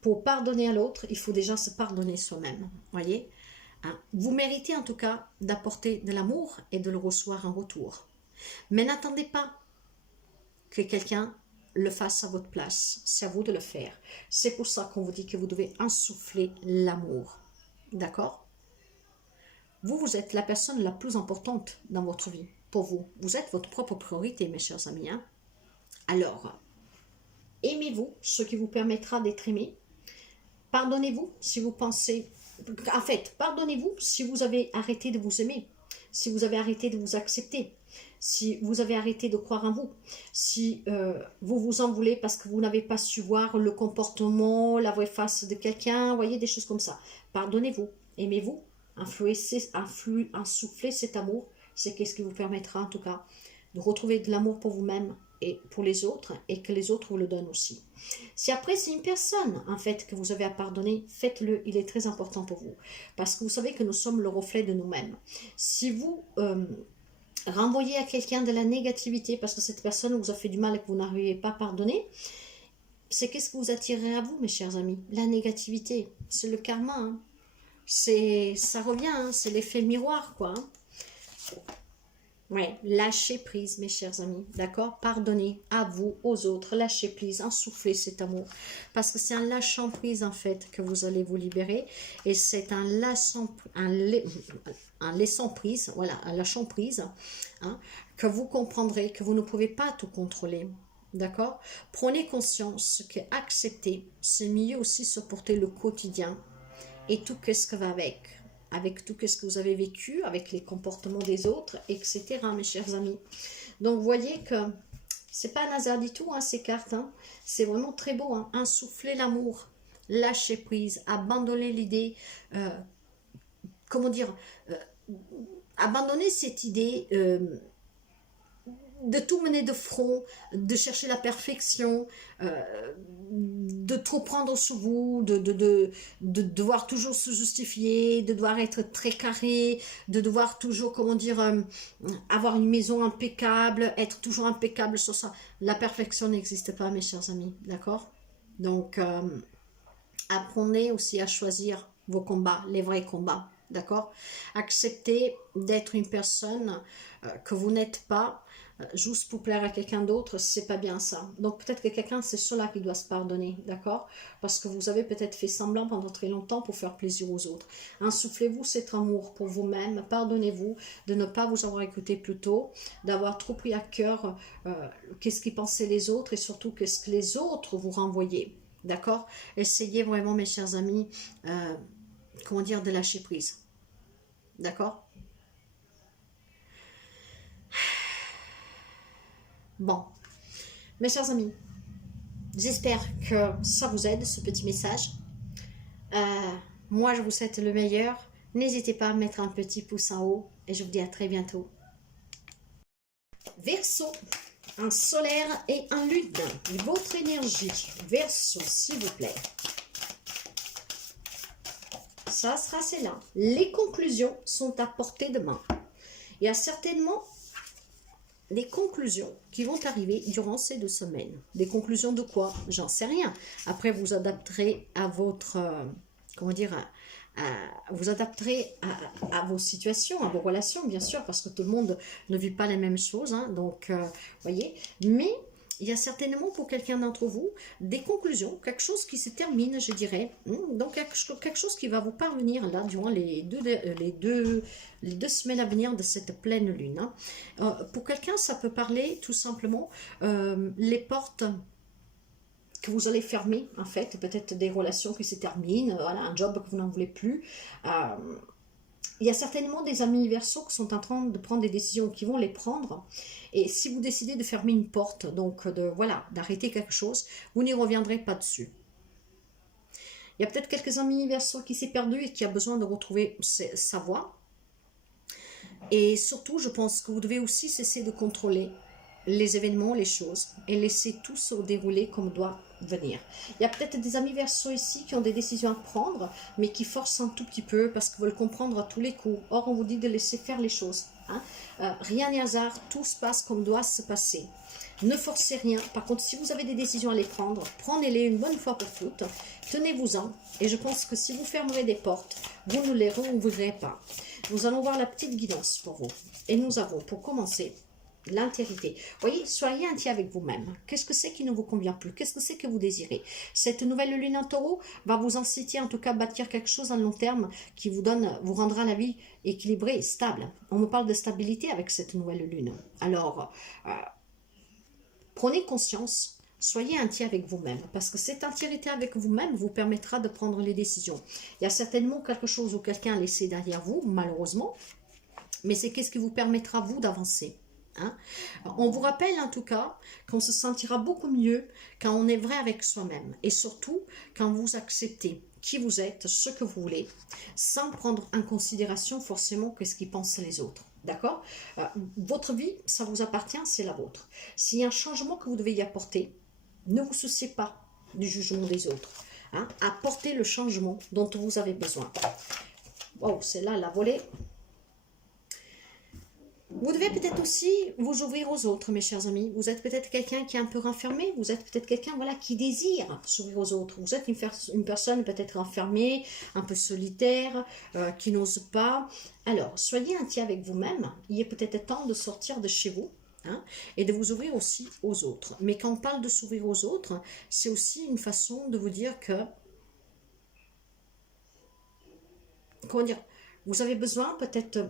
Pour pardonner à l'autre, il faut déjà se pardonner soi-même. Voyez, hein. Vous méritez en tout cas d'apporter de l'amour et de le recevoir en retour. Mais n'attendez pas que quelqu'un le fasse à votre place. C'est à vous de le faire. C'est pour ça qu'on vous dit que vous devez insouffler l'amour. D'accord? Vous, vous êtes la personne la plus importante dans votre vie. Pour vous. Vous êtes votre propre priorité, mes chers amis. Hein? Alors, aimez-vous, ce qui vous permettra d'être aimé. Pardonnez-vous si vous pensez... En fait, pardonnez-vous si vous avez arrêté de vous aimer. Si vous avez arrêté de vous accepter. Si vous avez arrêté de croire en vous, si vous vous en voulez parce que vous n'avez pas su voir le comportement, la vraie face de quelqu'un, voyez, des choses comme ça. Pardonnez-vous, aimez-vous, insoufflez cet amour, c'est ce qui vous permettra en tout cas de retrouver de l'amour pour vous-même et pour les autres et que les autres vous le donnent aussi. Si après c'est une personne en fait que vous avez à pardonner, faites-le, il est très important pour vous. Parce que vous savez que nous sommes le reflet de nous-mêmes. Si vous... renvoyer à quelqu'un de la négativité parce que cette personne vous a fait du mal et que vous n'arrivez pas à pardonner, c'est qu'est-ce que vous attirez à vous, mes chers amis? La négativité, c'est le karma. Hein. Ça revient, hein, c'est l'effet miroir, quoi. Hein. Ouais, lâchez prise, mes chers amis, d'accord? Pardonnez à vous, aux autres, lâchez prise, insoufflez cet amour. Parce que c'est en lâchant prise, en fait, que vous allez vous libérer. Et c'est un laissant prise, voilà, un lâchant prise, hein, que vous comprendrez que vous ne pouvez pas tout contrôler. D'accord? Prenez conscience que accepter, c'est mieux aussi supporter le quotidien et tout ce que va avec tout ce que vous avez vécu, avec les comportements des autres, etc., mes chers amis. Donc, vous voyez que c'est pas un hasard du tout, hein, ces cartes. Hein. C'est vraiment très beau. Hein. Insouffler l'amour, lâcher prise, abandonner l'idée, comment dire, abandonner cette idée de tout mener de front, de chercher la perfection, de trop prendre sur vous, de devoir toujours se justifier, de devoir être très carré, de devoir toujours, comment dire, avoir une maison impeccable, être toujours impeccable sur ça. La perfection n'existe pas, mes chers amis, d'accord? Donc, apprenez aussi à choisir vos combats, les vrais combats, d'accord? Acceptez d'être une personne que vous n'êtes pas, juste pour plaire à quelqu'un d'autre, c'est pas bien ça. Donc peut-être que quelqu'un, c'est cela qui doit se pardonner, d'accord? Parce que vous avez peut-être fait semblant pendant très longtemps pour faire plaisir aux autres. Insoufflez-vous cet amour pour vous-même, pardonnez-vous de ne pas vous avoir écouté plus tôt, d'avoir trop pris à cœur qu'est-ce qu'ils pensaient les autres et surtout qu'est-ce que les autres vous renvoyaient, d'accord? Essayez vraiment, mes chers amis, comment dire, de lâcher prise, d'accord? Bon, mes chers amis, j'espère que ça vous aide, ce petit message. Moi, je vous souhaite le meilleur. N'hésitez pas à mettre un petit pouce en haut et je vous dis à très bientôt. Verseau, un solaire et un lune. Votre énergie, Verseau, s'il vous plaît. Ça sera celle-là. Les conclusions sont à portée de main. Il y a certainement des conclusions qui vont arriver durant ces 2 semaines. Des conclusions de quoi? J'en sais rien. Après, vous adapterez à votre comment dire, vous adapterez à vos situations, à vos relations, bien sûr, parce que tout le monde ne vit pas les mêmes choses, hein, donc, voyez, mais il y a certainement pour quelqu'un d'entre vous des conclusions, quelque chose qui se termine, je dirais, donc quelque chose qui va vous parvenir là durant les deux semaines à venir de cette pleine lune. Hein. Pour quelqu'un, ça peut parler tout simplement les portes que vous allez fermer, en fait, peut-être des relations qui se terminent, voilà, un job que vous n'en voulez plus. Il y a certainement des amis Verseau qui sont en train de prendre des décisions, qui vont les prendre. Et si vous décidez de fermer une porte, donc voilà, d'arrêter quelque chose, vous n'y reviendrez pas dessus. Il y a peut-être quelques amis Verseau qui s'est perdu et qui a besoin de retrouver sa voie. Et surtout, je pense que vous devez aussi cesser de contrôler les événements, les choses, et laisser tout se dérouler comme doit venir. Il y a peut-être des amis Verseau ici qui ont des décisions à prendre, mais qui forcent un tout petit peu parce qu'ils veulent comprendre à tous les coups. Or, on vous dit de laisser faire les choses. Hein. Rien n'est hasard, tout se passe comme doit se passer. Ne forcez rien. Par contre, si vous avez des décisions à les prendre, prenez-les une bonne fois pour toutes. Tenez-vous-en. Et je pense que si vous fermerez des portes, vous ne les rouvrirez pas. Nous allons voir la petite guidance pour vous. Et nous avons, pour commencer, l'intégrité. Voyez, soyez entier avec vous-même. Qu'est-ce que c'est qui ne vous convient plus? Qu'est-ce que c'est que vous désirez? Cette nouvelle lune en taureau va vous inciter en tout cas à bâtir quelque chose à long terme qui vous rendra la vie équilibrée et stable. On me parle de stabilité avec cette nouvelle lune. Alors, prenez conscience, soyez entier avec vous-même, parce que cette entièreté avec vous-même vous permettra de prendre les décisions. Il y a certainement quelque chose ou quelqu'un laissé derrière vous, malheureusement, mais c'est qu'est-ce qui vous permettra, vous, d'avancer. Hein? On vous rappelle en tout cas qu'on se sentira beaucoup mieux quand on est vrai avec soi-même, et surtout quand vous acceptez qui vous êtes, ce que vous voulez, sans prendre en considération forcément ce qu'ils pensent les autres. D'accord? Votre vie, ça vous appartient, c'est la vôtre. S'il y a un changement que vous devez y apporter, ne vous souciez pas du jugement des autres. Hein? Apportez le changement dont vous avez besoin. Oh, c'est là la volée. Vous devez peut-être aussi vous ouvrir aux autres, mes chers amis. Vous êtes peut-être quelqu'un qui est un peu renfermé. Vous êtes peut-être quelqu'un voilà, qui désire s'ouvrir aux autres. Vous êtes une personne peut-être renfermée, un peu solitaire, qui n'ose pas. Alors, soyez entier avec vous-même. Il est peut-être temps de sortir de chez vous. Hein, et de vous ouvrir aussi aux autres. Mais quand on parle de s'ouvrir aux autres, c'est aussi une façon de vous dire que, comment dire, vous avez besoin peut-être,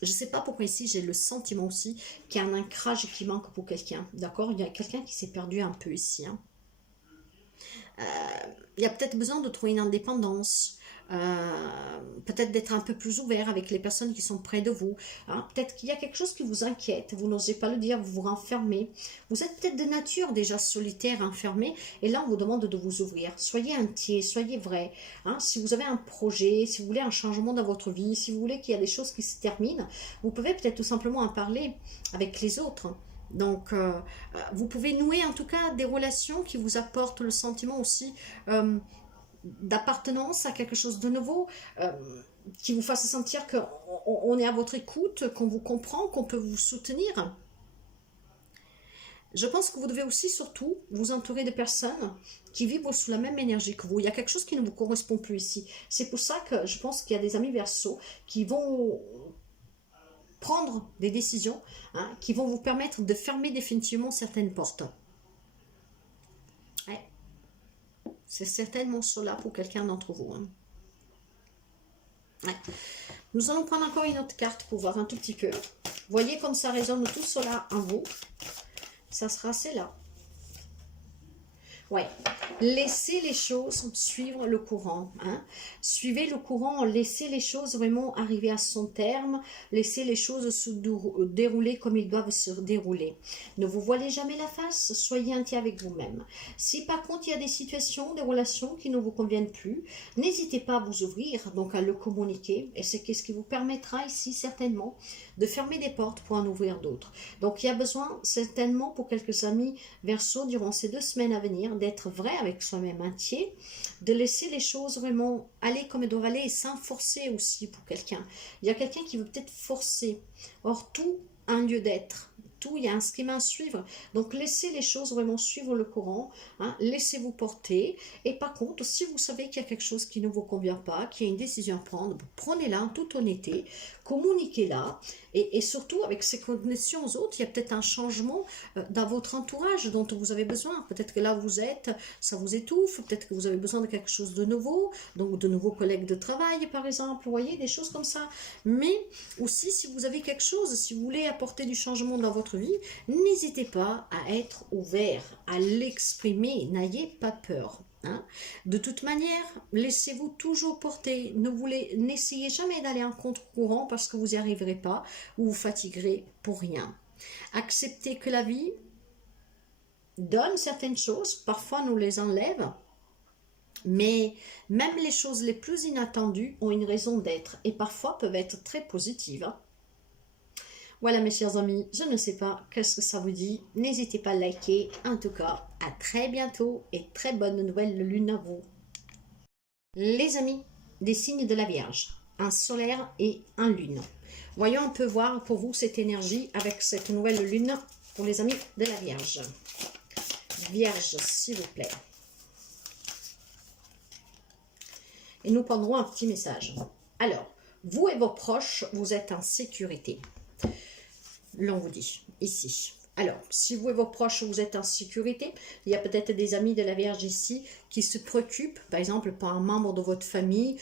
je ne sais pas pourquoi ici j'ai le sentiment aussi qu'il y a un ancrage qui manque pour quelqu'un, d'accord? Il y a quelqu'un qui s'est perdu un peu ici. Hein. Il y a peut-être besoin de trouver une indépendance, peut-être d'être un peu plus ouvert avec les personnes qui sont près de vous. Hein. Peut-être qu'il y a quelque chose qui vous inquiète, vous n'osez pas le dire, vous vous renfermez. Vous êtes peut-être de nature déjà solitaire, enfermé, et là on vous demande de vous ouvrir. Soyez entier, soyez vrai. Hein. Si vous avez un projet, si vous voulez un changement dans votre vie, si vous voulez qu'il y a des choses qui se terminent, vous pouvez peut-être tout simplement en parler avec les autres. Donc, vous pouvez nouer en tout cas des relations qui vous apportent le sentiment aussi d'appartenance à quelque chose de nouveau, qui vous fasse sentir qu'on est à votre écoute, qu'on vous comprend, qu'on peut vous soutenir. Je pense que vous devez aussi surtout vous entourer de personnes qui vivent sous la même énergie que vous. Il y a quelque chose qui ne vous correspond plus ici. C'est pour ça que je pense qu'il y a des amis Verseau qui vont prendre des décisions hein, qui vont vous permettre de fermer définitivement certaines portes. Ouais. C'est certainement cela pour quelqu'un d'entre vous. Hein. Ouais. Nous allons prendre encore une autre carte pour voir un tout petit peu. Voyez comme ça résonne tout cela en vous. Ça sera celle-là. Ouais, laissez les choses suivre le courant. Hein. Suivez le courant, laissez les choses vraiment arriver à son terme, laissez les choses se dérouler comme ils doivent se dérouler. Ne vous voilez jamais la face, soyez entier avec vous-même. Si par contre il y a des situations, des relations qui ne vous conviennent plus, n'hésitez pas à vous ouvrir, donc à le communiquer, et c'est ce qui vous permettra ici certainement de fermer des portes pour en ouvrir d'autres. Donc il y a besoin certainement pour quelques amis Verseau durant ces 2 semaines à venir d'être vrai avec soi-même entier, de laisser les choses vraiment aller comme elles doivent aller et sans forcer aussi pour quelqu'un. Il y a quelqu'un qui veut peut-être forcer. Or tout a un lieu d'être. tout, il y a un schéma à suivre. Donc laissez les choses vraiment suivre le courant, hein, laissez-vous porter. Et par contre, si vous savez qu'il y a quelque chose qui ne vous convient pas, qu'il y a une décision à prendre, prenez-la en toute honnêteté, communiquez-la. Et surtout, avec ces connexions aux autres, il y a peut-être un changement dans votre entourage dont vous avez besoin. Peut-être que là où vous êtes, ça vous étouffe, peut-être que vous avez besoin de quelque chose de nouveau, donc de nouveaux collègues de travail par exemple, vous voyez, des choses comme ça. Mais aussi, si vous avez quelque chose, si vous voulez apporter du changement dans votre vie, n'hésitez pas à être ouvert, à l'exprimer, n'ayez pas peur. Hein. De toute manière, laissez-vous toujours porter, n'essayez jamais d'aller en contre-courant parce que vous n'y arriverez pas ou vous fatiguerez pour rien. Acceptez que la vie donne certaines choses, parfois nous les enlève, mais même les choses les plus inattendues ont une raison d'être et parfois peuvent être très positives. Hein. Voilà mes chers amis, je ne sais pas qu'est-ce que ça vous dit, n'hésitez pas à liker, en tout cas à très bientôt et très bonne nouvelle lune à vous. Les amis, des signes de la Vierge, un solaire et un lune. Voyons un peu voir pour vous cette énergie avec cette nouvelle lune pour les amis de la Vierge. Vierge, s'il vous plaît. Et nous prendrons un petit message. Alors, vous et vos proches, vous êtes en sécurité. L'on vous dit, ici. Alors, si vous et vos proches, vous êtes en sécurité, il y a peut-être des amis de la Vierge ici qui se préoccupent, par exemple, par un membre de votre famille,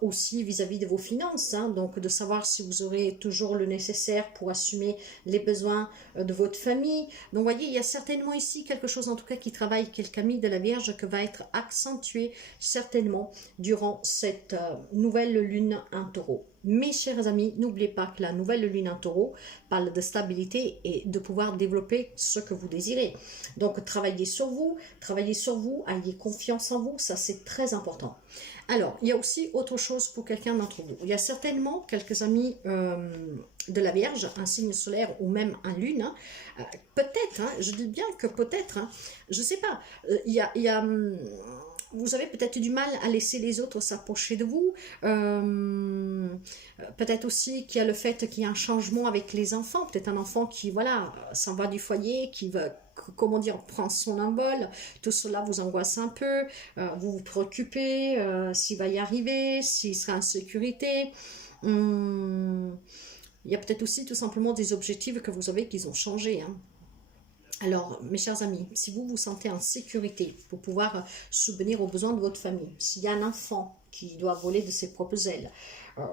aussi vis-à-vis de vos finances, hein, donc de savoir si vous aurez toujours le nécessaire pour assumer les besoins de votre famille. Donc, vous voyez, il y a certainement ici quelque chose, en tout cas, qui travaille, quelques amis de la Vierge, que va être accentué certainement durant cette nouvelle lune en taureau. Mes chers amis, n'oubliez pas que la nouvelle lune en taureau parle de stabilité et de pouvoir développer ce que vous désirez. Donc, travaillez sur vous, ayez confiance en vous, ça c'est très important. Alors, il y a aussi autre chose pour quelqu'un d'entre vous. Il y a certainement quelques amis de la Vierge, un signe solaire ou même un lune. Hein. Peut-être, hein, je dis bien que peut-être, hein, je ne sais pas, vous avez peut-être du mal à laisser les autres s'approcher de vous. Peut-être aussi qu'il y a le fait qu'il y a un changement avec les enfants. Peut-être un enfant qui, voilà, s'en va du foyer, qui va, comment dire, prend son envol. Tout cela vous angoisse un peu. Vous vous préoccupez s'il va y arriver, s'il sera en sécurité. Il y a peut-être aussi tout simplement des objectifs que vous avez qui ont changé. Hein. Alors, mes chers amis, si vous vous sentez en sécurité pour pouvoir subvenir aux besoins de votre famille, s'il y a un enfant qui doit voler de ses propres ailes,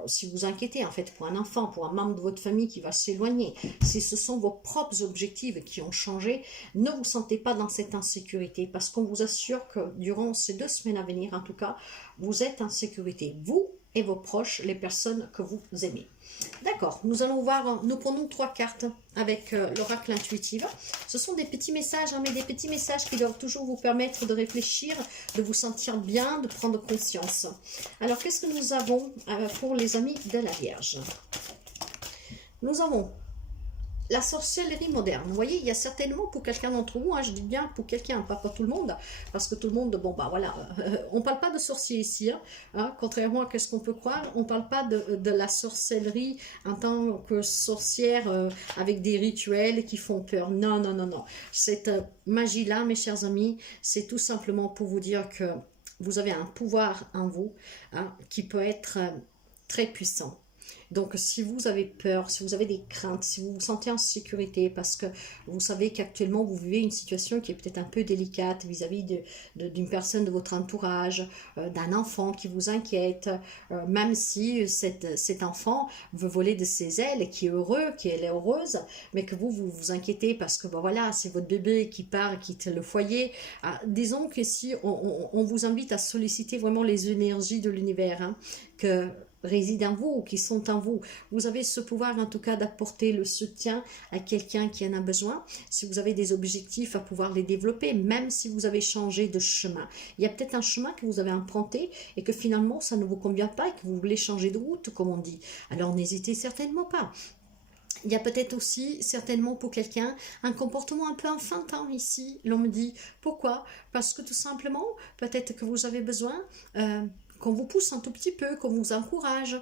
si vous inquiétez en fait pour un enfant, pour un membre de votre famille qui va s'éloigner, si ce sont vos propres objectifs qui ont changé, ne vous sentez pas dans cette insécurité parce qu'on vous assure que durant ces 2 semaines à venir, en tout cas, vous êtes en sécurité. Vous et vos proches, les personnes que vous aimez. D'accord, nous allons voir, nous prenons 3 cartes avec l'oracle intuitive. Ce sont des petits messages, hein, mais des petits messages qui doivent toujours vous permettre de réfléchir, de vous sentir bien, de prendre conscience. Alors, qu'est-ce que nous avons pour les amis de la Vierge? Nous avons la sorcellerie moderne. Vous voyez, il y a certainement pour quelqu'un d'entre vous, hein, je dis bien pour quelqu'un, pas pour tout le monde, parce que tout le monde, bon bah voilà, on ne parle pas de sorcier ici, hein, contrairement à ce qu'on peut croire, on ne parle pas de la sorcellerie en tant que sorcière avec des rituels qui font peur. Non, non, non, non. Cette magie-là, mes chers amis, c'est tout simplement pour vous dire que vous avez un pouvoir en vous hein, qui peut être très puissant. Donc, si vous avez peur, si vous avez des craintes, si vous vous sentez en sécurité parce que vous savez qu'actuellement vous vivez une situation qui est peut-être un peu délicate vis-à-vis d'une personne de votre entourage, d'un enfant qui vous inquiète, même si cet enfant veut voler de ses ailes, qui est heureux, qu'elle est heureuse, mais que vous vous inquiétez parce que bon, voilà, c'est votre bébé qui part, quitte le foyer. Disons que si on vous invite à solliciter vraiment les énergies de l'univers, hein, que résident en vous, qui sont en vous. Vous avez ce pouvoir en tout cas d'apporter le soutien à quelqu'un qui en a besoin. Si vous avez des objectifs à pouvoir les développer, même si vous avez changé de chemin. Il y a peut-être un chemin que vous avez emprunté et que finalement ça ne vous convient pas et que vous voulez changer de route, comme on dit. Alors n'hésitez certainement pas. Il y a peut-être aussi, certainement pour quelqu'un, un comportement un peu enfantin ici, l'on me dit. Pourquoi? Parce que tout simplement, peut-être que vous avez besoin qu'on vous pousse un tout petit peu, qu'on vous encourage.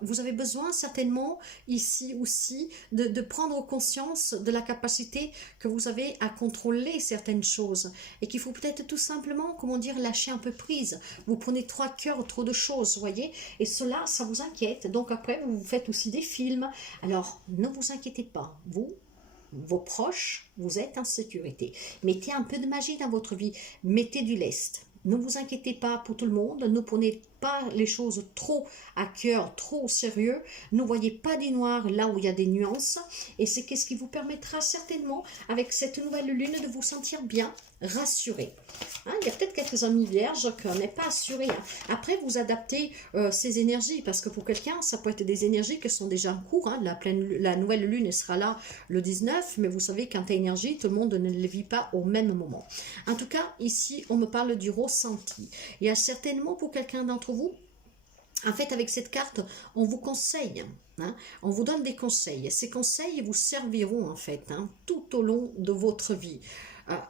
Vous avez besoin certainement ici aussi de prendre conscience de la capacité que vous avez à contrôler certaines choses et qu'il faut peut-être tout simplement, comment dire, lâcher un peu prise. Vous prenez trop à cœur trop de choses, voyez, et cela, ça vous inquiète. Donc après, vous faites aussi des films. Alors, ne vous inquiétez pas, vous, vos proches, vous êtes en sécurité. Mettez un peu de magie dans votre vie, mettez du lest. Ne vous inquiétez pas pour tout le monde, ne prenez pas les choses trop à cœur, trop au sérieux, ne voyez pas du noir là où il y a des nuances, et c'est ce qui vous permettra certainement, avec cette nouvelle lune, de vous sentir bien, rassuré. Hein, il y a peut-être quelques amis vierges qu'on n'est pas assurés. Hein. Après, vous adaptez ces énergies, parce que pour quelqu'un, ça peut être des énergies qui sont déjà en cours. Hein. La nouvelle lune elle sera là le 19, mais vous savez, quand tu as énergie, tout le monde ne le vit pas au même moment. En tout cas, ici, on me parle du ressenti. Il y a certainement pour quelqu'un d'entre vous, en fait, avec cette carte, on vous conseille, hein, on vous donne des conseils. Ces conseils vous serviront, en fait, hein, tout au long de votre vie.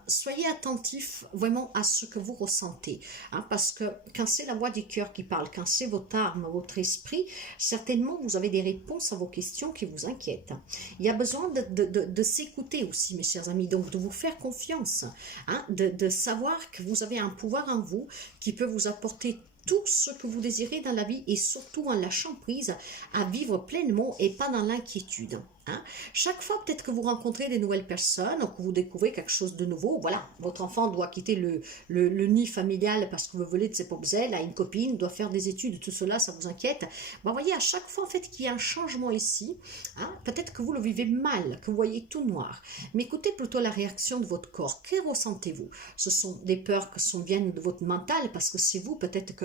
Soyez attentifs vraiment à ce que vous ressentez, hein, parce que quand c'est la voix du cœur qui parle, quand c'est votre âme, votre esprit, certainement vous avez des réponses à vos questions qui vous inquiètent. Il y a besoin de s'écouter aussi, mes chers amis, donc de vous faire confiance, hein, de savoir que vous avez un pouvoir en vous qui peut vous apporter tout ce que vous désirez dans la vie et surtout en lâchant prise à vivre pleinement et pas dans l'inquiétude. Hein. Chaque fois peut-être que vous rencontrez des nouvelles personnes ou que vous découvrez quelque chose de nouveau, voilà, votre enfant doit quitter le nid familial parce que vous voulez de ses propres ailes, a une copine, doit faire des études, tout cela, ça vous inquiète. Bon, vous voyez, à chaque fois en fait qu'il y a un changement ici, hein, peut-être que vous le vivez mal, que vous voyez tout noir, mais écoutez plutôt la réaction de votre corps. Que ressentez-vous? Ce sont des peurs qui viennent de votre mental parce que c'est vous, peut-être que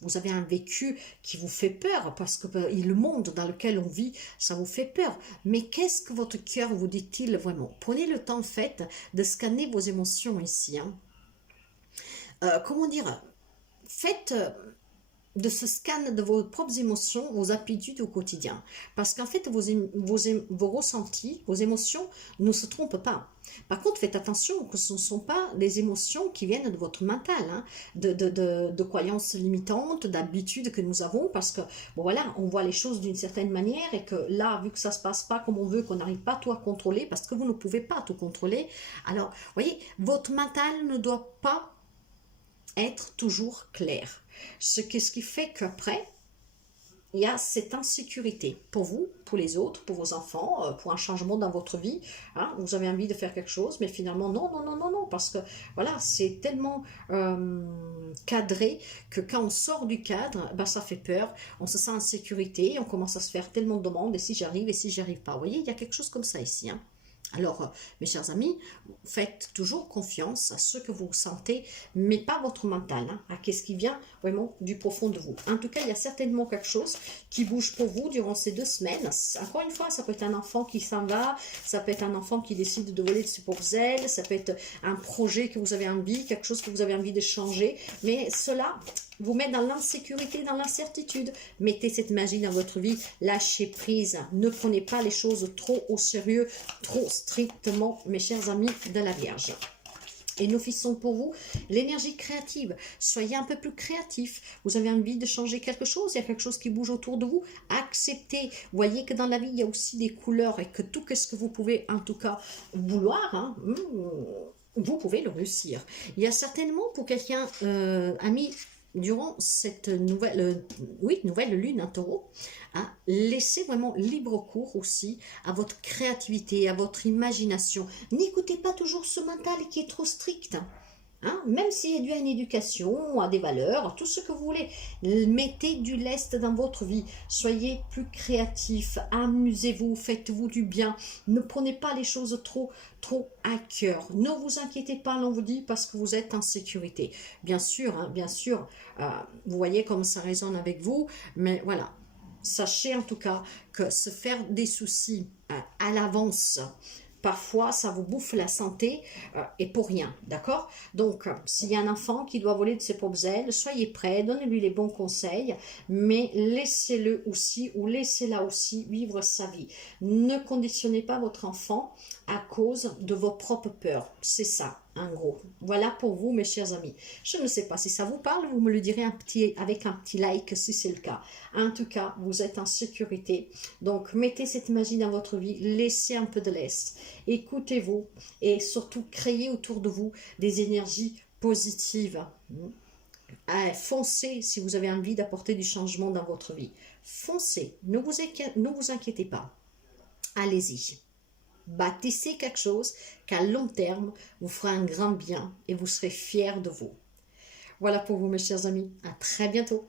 vous avez un vécu qui vous fait peur parce que le monde dans lequel on vit, ça vous fait peur. Mais qu'est-ce que votre cœur vous dit-il vraiment? Prenez le temps, en fait, de scanner vos émotions ici. Hein. Comment dire? Faites de ce scan de vos propres émotions, vos habitudes au quotidien. Parce qu'en fait, vos ressentis, vos émotions ne se trompent pas. Par contre, faites attention que ce ne sont pas des émotions qui viennent de votre mental, hein, de croyances limitantes, d'habitudes que nous avons, parce que, bon voilà, on voit les choses d'une certaine manière et que là, vu que ça ne se passe pas comme on veut, qu'on n'arrive pas tout à contrôler, parce que vous ne pouvez pas tout contrôler, alors, vous voyez, votre mental ne doit pas être toujours clair. Ce qui fait qu'après, il y a cette insécurité pour vous, pour les autres, pour vos enfants, pour un changement dans votre vie. Hein, vous avez envie de faire quelque chose, mais finalement, non, non, non, non, non, parce que voilà, c'est tellement cadré que quand on sort du cadre, ben, ça fait peur, on se sent en sécurité, on commence à se faire tellement de demandes, et si j'arrive, et si j'arrive pas. Vous voyez, il y a quelque chose comme ça ici. Hein. Alors, mes chers amis, faites toujours confiance à ce que vous sentez, mais pas votre mental, hein, à ce qui vient vraiment du profond de vous. En tout cas, il y a certainement quelque chose qui bouge pour vous durant ces 2 semaines. Encore une fois, ça peut être un enfant qui s'en va, ça peut être un enfant qui décide de voler de ses propres ailes, ça peut être un projet que vous avez envie, quelque chose que vous avez envie de changer, mais cela vous met dans l'insécurité, dans l'incertitude. Mettez cette magie dans votre vie, lâchez prise, ne prenez pas les choses trop au sérieux, trop strictement, mes chers amis de la Vierge. Et nous fixons pour vous l'énergie créative. Soyez un peu plus créatif. Vous avez envie de changer quelque chose, il y a quelque chose qui bouge autour de vous. Acceptez. Voyez que dans la vie, il y a aussi des couleurs et que tout ce que vous pouvez en tout cas vouloir, hein, vous pouvez le réussir. Il y a certainement pour quelqu'un, ami, durant cette nouvelle lune en taureau, hein, laissez vraiment libre cours aussi à votre créativité, à votre imagination. N'écoutez pas toujours ce mental qui est trop strict. Hein, même s'il est dû à une éducation, à des valeurs, tout ce que vous voulez, mettez du lest dans votre vie, soyez plus créatifs, amusez-vous, faites-vous du bien, ne prenez pas les choses trop à cœur, ne vous inquiétez pas, l'on vous dit, parce que vous êtes en sécurité. Bien sûr, hein, bien sûr, vous voyez comme ça résonne avec vous, mais voilà, sachez en tout cas que se faire des soucis à l'avance, parfois, ça vous bouffe la santé et pour rien, d'accord? Donc, s'il y a un enfant qui doit voler de ses propres ailes, soyez prêts, donnez-lui les bons conseils, mais laissez-le aussi ou laissez-la aussi vivre sa vie. Ne conditionnez pas votre enfant à cause de vos propres peurs, c'est ça. en gros. Voilà pour vous, mes chers amis. Je ne sais pas si ça vous parle, vous me le direz avec un petit like si c'est le cas. En tout cas, vous êtes en sécurité. Donc, mettez cette magie dans votre vie, laissez un peu de l'est. Écoutez-vous et surtout, créez autour de vous des énergies positives. Foncez si vous avez envie d'apporter du changement dans votre vie. Foncez, ne vous inquiétez pas. Allez-y. Bâtissez quelque chose qu'à long terme vous fera un grand bien et vous serez fiers de vous. Voilà pour vous, mes chers amis. À très bientôt.